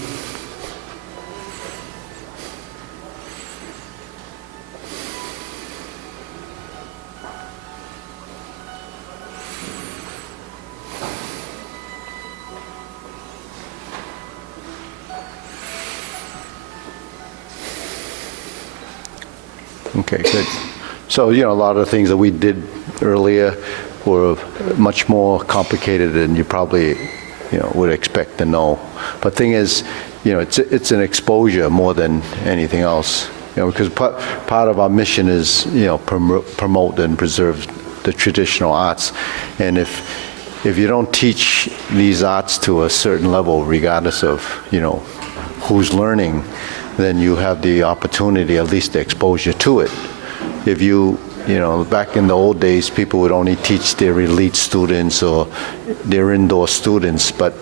Okay, good. So, a lot of the things that we did earlier were much more complicated than you probably, would expect to know. But thing is, it's an exposure more than anything else. Because part of our mission is, promote and preserve the traditional arts. And if you don't teach these arts to a certain level, regardless of, who's learning, then you have the opportunity, at least the exposure to it. If back in the old days, people would only teach their elite students or their indoor students, but,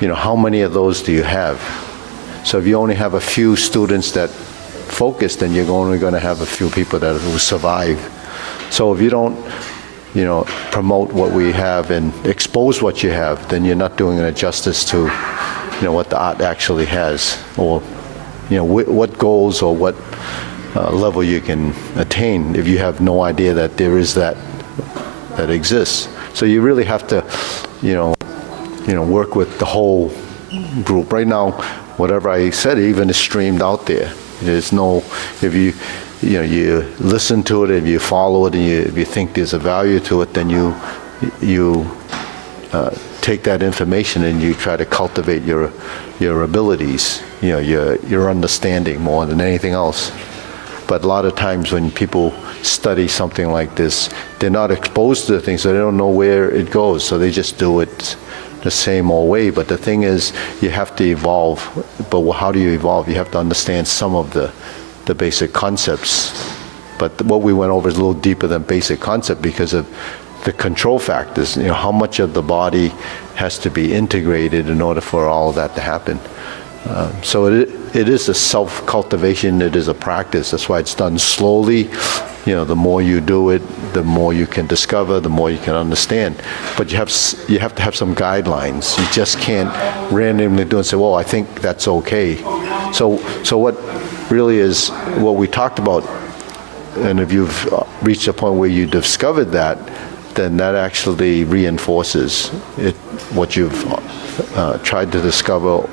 how many of those do you have? So if you only have a few students that focus, then you're only going to have a few people that will survive. So if you don't, promote what we have and expose what you have, then you're not doing it justice to, what the art actually has, or, what goals or what level you can attain if you have no idea that there is that exists. So you really have to, work with the whole group. Right now, whatever I said even is streamed out there. There's no, if you listen to it, if you follow it, and if you think there's a value to it, then you take that information and you try to cultivate your abilities, your understanding more than anything else. But a lot of times when people study something like this, they're not exposed to the thing, so they don't know where it goes, so they just do it the same old way. But the thing is, you have to evolve. But how do you evolve? You have to understand some of the basic concepts. But what we went over is a little deeper than basic concept because of the control factors. How much of the body has to be integrated in order for all of that to happen. So it is a self-cultivation, it is a practice. That's why it's done slowly. The more you do it, the more you can discover, the more you can understand. But you have to have some guidelines. You just can't randomly do and say, well, I think that's okay. So what really is what we talked about, and if you've reached a point where you discovered that, then that actually reinforces what you've tried to discover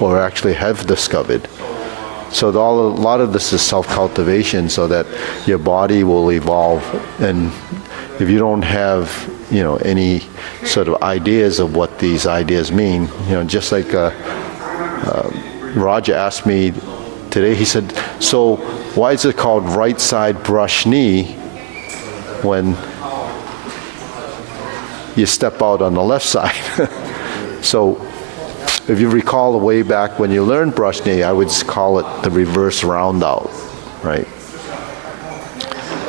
or actually have discovered. So a lot of this is self-cultivation so that your body will evolve. And if you don't have, any sort of ideas of what these ideas mean, just like Roger asked me today, he said, so why is it called right side brush knee when you step out on the left side? So if you recall the way back when you learned brush knee, I would call it the reverse round out, right?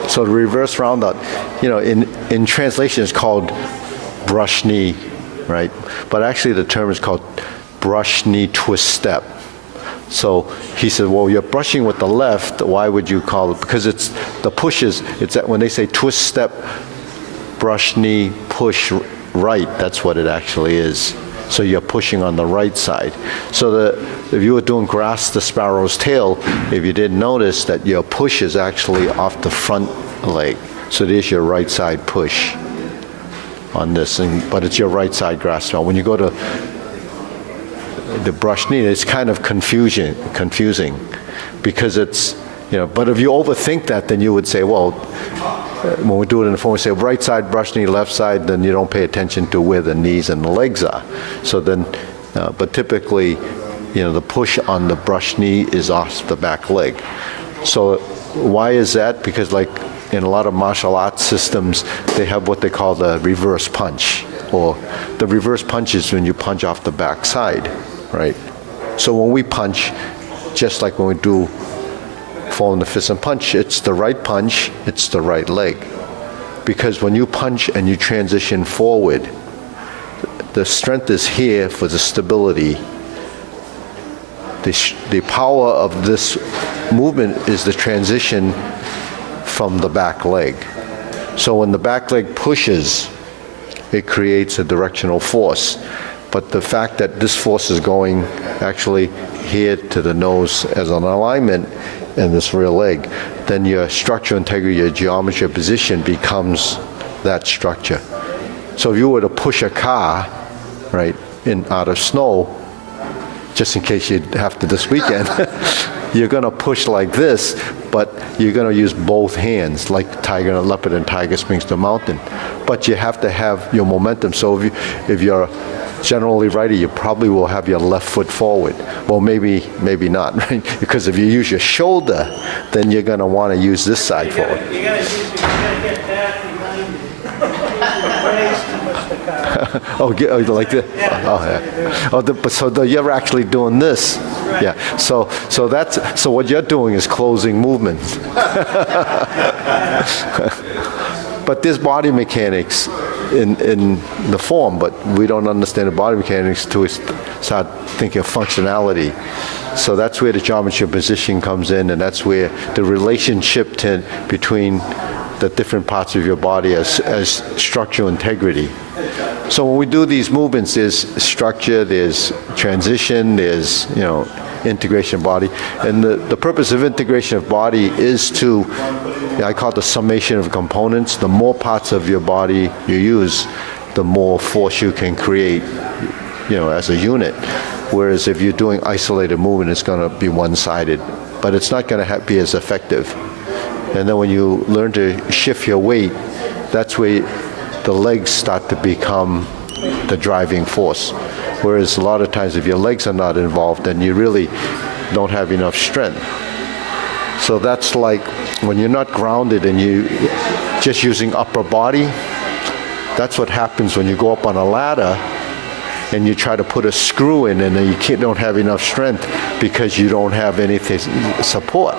So the reverse round out, in translation it's called brush knee, right? But actually the term is called brush knee twist step. So he said, well, you're brushing with the left, why would you call it? Because it's the pushes, it's that when they say twist step, brush knee, push right, that's what it actually is. So you're pushing on the right side. So if you were doing grasp the sparrow's tail, if you didn't notice that your push is actually off the front leg. So there's your right side push on this, but it's your right side grasp. When you go to the brush knee, it's kind of confusing because it's, but if you overthink that, then you would say, well, when we do it in the form, we say right side brush knee, left side, then you don't pay attention to where the knees and the legs are. So then, but typically, the push on the brush knee is off the back leg. So why is that? Because like in a lot of martial arts systems, they have what they call the reverse punch, or the reverse punch is when you punch off the back side, right? So when we punch, just like when we do form the fist and punch, it's the right punch, it's the right leg. Because when you punch and you transition forward, the strength is here for the stability. The power of this movement is the transition from the back leg. So when the back leg pushes, it creates a directional force. But the fact that this force is going actually here to the nose as an alignment and this rear leg, then your structural integrity, your geometry of position becomes that structure. So if you were to push a car, right, out of snow, just in case you have to this weekend, you're going to push like this, but you're going to use both hands, like tiger and leopard and tiger springs to mountain. But you have to have your momentum. So if you're generally righty, you probably will have your left foot forward. Well, maybe not, right? Because if you use your shoulder, then you're going to want to use this side forward. You gotta get that behind you. Raise too much the car. Oh, like this? Oh, yeah. Oh, so you're actually doing this. Yeah. So what you're doing is closing movements. But there's body mechanics in the form, but we don't understand the body mechanics until we start thinking of functionality. So that's where the geometry of position comes in, and that's where the relationship between the different parts of your body as structural integrity. So when we do these movements, there's structure, there's transition, there's integration of body, and the purpose of integration of body is to, I call it the summation of components. The more parts of your body you use, the more force you can create, as a unit. Whereas if you're doing isolated movement, it's going to be one-sided, but it's not going to be as effective. And then when you learn to shift your weight, that's where the legs start to become the driving force. Whereas a lot of times if your legs are not involved, then you really don't have enough strength. So that's like when you're not grounded and you just using upper body, that's what happens when you go up on a ladder and you try to put a screw in and then you don't have enough strength because you don't have anything support.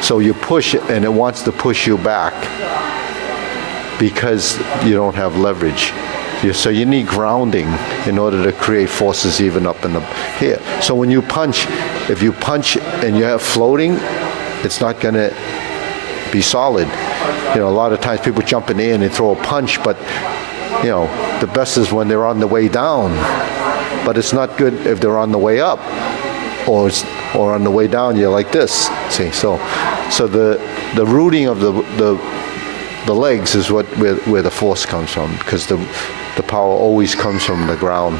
So you push it and it wants to push you back because you don't have leverage. So you need grounding in order to create forces even up in the here. So when you punch, if you punch and you have floating, it's not going to be solid. A lot of times people jump in the air and they throw a punch, but the best is when they're on the way down. But it's not good if they're on the way up, or on the way down. You're like this. See, so the rooting of the legs is where the force comes from, because the power always comes from the ground.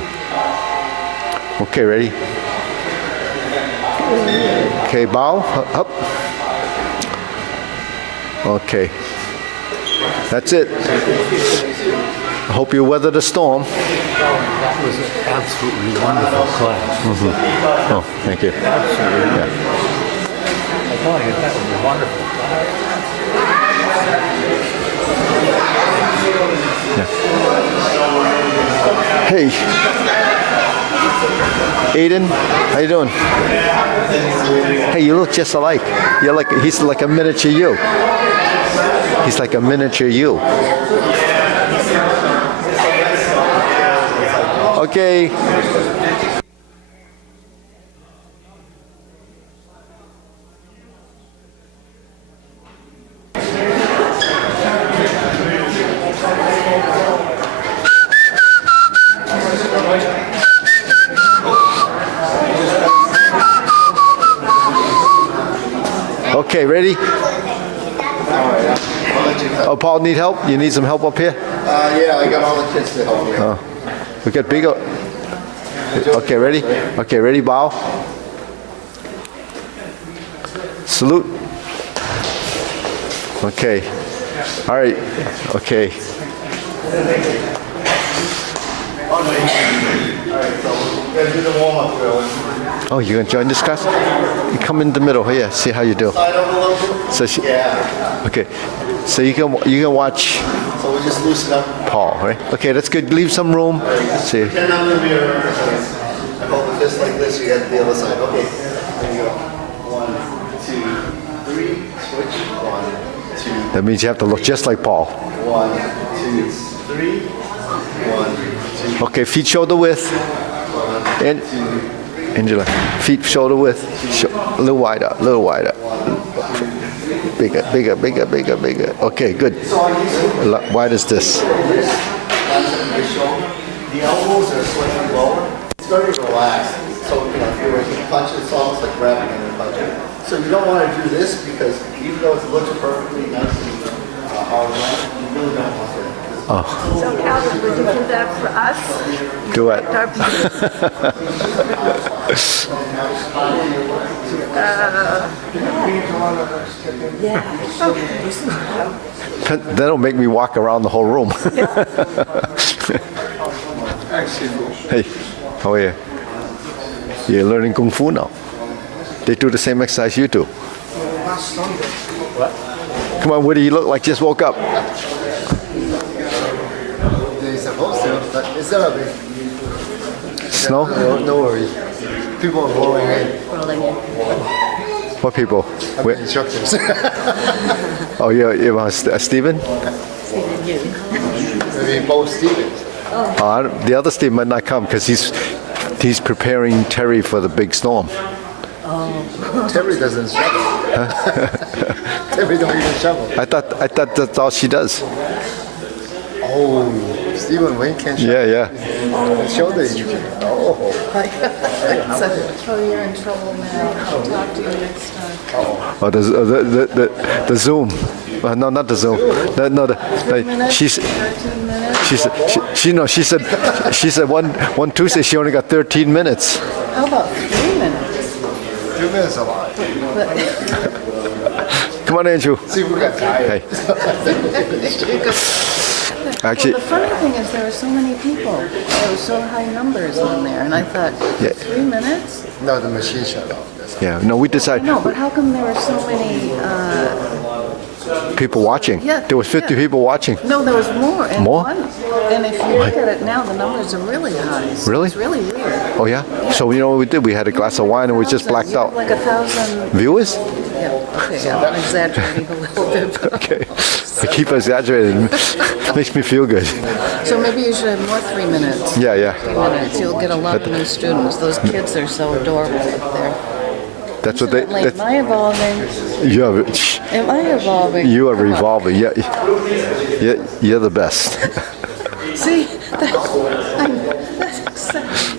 Okay, ready? Okay, bow, up. Okay, that's it. I hope you weather the storm. That was an absolutely wonderful class. Mm-hmm. Oh, thank you. Absolutely. Yeah. I thought that was a wonderful class. Hey, Aiden, how you doing? Hey, you look just alike. He's like a miniature you. He's like a miniature you. Okay. Okay, ready? Oh, Paul, need help? You need some help up here? Yeah, I got all the kids to help me. Oh, we got bigger. Okay, ready? Okay, ready, bow. Salute. Okay. All right. Okay. Oh, you're going to join this class? You come in the middle here, see how you do. So okay. So you can watch So we just loosen up. Paul, right? Okay, that's good. Leave some room. See. Turn on the mirror. I hold the fist like this, you got the other side. Okay, there you go. 1, 2, 3, switch. 1, 2. That means you have to look just like Paul. 1, 2, 3. 1, 2. Okay, feet shoulder width. And Angela, feet shoulder width. A little wider, a little wider. Bigger, bigger, bigger, bigger, bigger. Okay, good. Wide as this. The elbows are slightly lower. It's very relaxed. So, if you're working punch, it's almost like grabbing and punching. So you don't want to do this because even though it looks perfectly nice and hard, you really don't want to. So Calvin, would you do that for us? Do it. Our That'll make me walk around the whole room. Hey, how are you? You're learning Kung Fu now. They do the same exercise you do. Come on, Woody, you look like you just woke up. They're supposed to, but it's not a big. Snow? No worries. People are rolling in. What people? Where? Instructors. Oh, yeah, Stephen? Maybe both Stevens. The other Steve might not come because he's preparing Terry for the big storm. Terry doesn't shovel. Terry don't even shovel. I thought that's all she does. Oh, Stephen Wayne can't shovel. Yeah. Shoulder injury. Oh. Oh, you're in trouble now. I'll talk to you next time. Oh, the Zoom. No, not the Zoom. She's 13 minutes? she said one Tuesday she only got 13 minutes. How about 3 minutes? 2 minutes a lot. Come on, Andrew. See who got tired. Hey. Actually, Well, the funny thing is there were so many people. There were so high numbers on there, and I thought, Yeah. 3 minutes? No, the machine shut off. That's all. yeah. No, we decided No, but how come there were so many? people watching. Yeah, There was 50 yeah. people watching. No, there was more. And More? And if you look at it now, the numbers are really high. So Really? It's really weird. Oh yeah. So you know what we did? We had a glass of wine and we just blacked out. Like 1,000. Viewers? Yeah. Okay. Yeah, I'm exaggerating a little bit. But Okay. I keep exaggerating. Makes me feel good. So maybe you should have more 3 minutes. Yeah. 3 minutes. You'll get a lot of new students. Those kids are so adorable up there. That's what they. Am I evolving? You are, Am I evolving? you are Come on. revolving. Yeah. You're the best. See,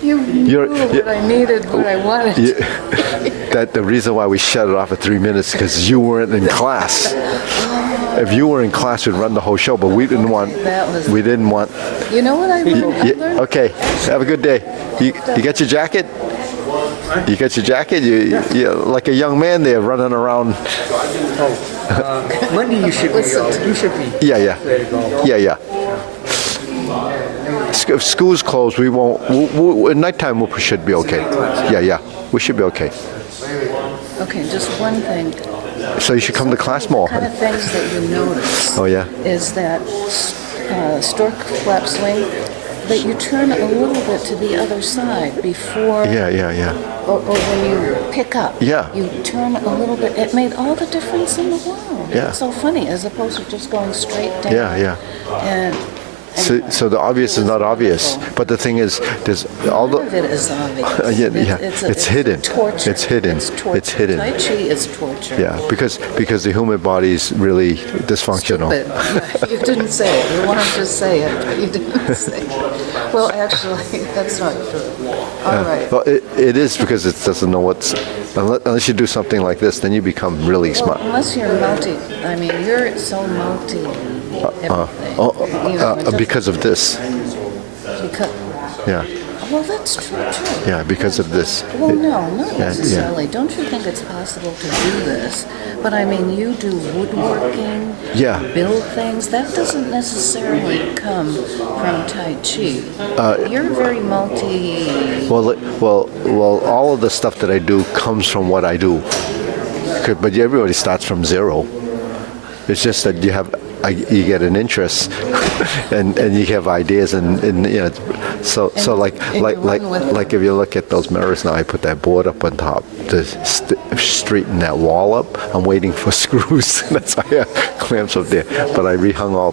you You're- knew what I needed, what I wanted. That the reason why we shut it off at 3 minutes because you weren't in class. If you were in class, we'd run the whole show, but we didn't want. That was- We didn't want. You know what I learned? I learned Okay. Have a good day. You got your jacket? You got your jacket? You like a young man there running around. Monday you should be, you should be Yeah. ready to go. Yeah. If school's closed, we won't. At nighttime, we should be okay. Yeah. We should be okay. Okay, just one thing. So you should come to class more. Kind of things that you notice Oh yeah. is that stork flap swing, that you turn a little bit to the other side before, Yeah. or when you pick up. Yeah. You turn a little bit. It made all the difference in the world. Yeah. It's so funny, as opposed to just going straight down. Yeah. And So the obvious is not obvious, but the thing is, there's all none of the. it is obvious. Yeah. It's hidden. Torture. It's hidden. It's torture. It's hidden. Tai Chi is torture. Yeah, because the human body is really dysfunctional. Stupid. Yeah, you didn't say it. You wanted to say it, but you didn't say it. Well, actually, that's not true. All right. Well, it is because it doesn't know what's. Unless you do something like this, then you become really Well, smart. unless you're I mean, you're so multi everything. You know, it Because of this. doesn't- because, Yeah. well, that's true, too. Yeah, because of this. Well, no, not yeah. necessarily. Don't you think it's possible to do this? But I mean, you do woodworking, Yeah. build things. That doesn't necessarily come from Tai Chi. You're very multi. Well, all of the stuff that I do comes from what I do. But everybody starts from zero. It's just that you get an interest, and you have ideas, and you know, so like and you run with it. like if you look at those mirrors now, I put that board up on top to straighten that wall up. I'm waiting for screws. That's why I have clamps up there, but I rehung all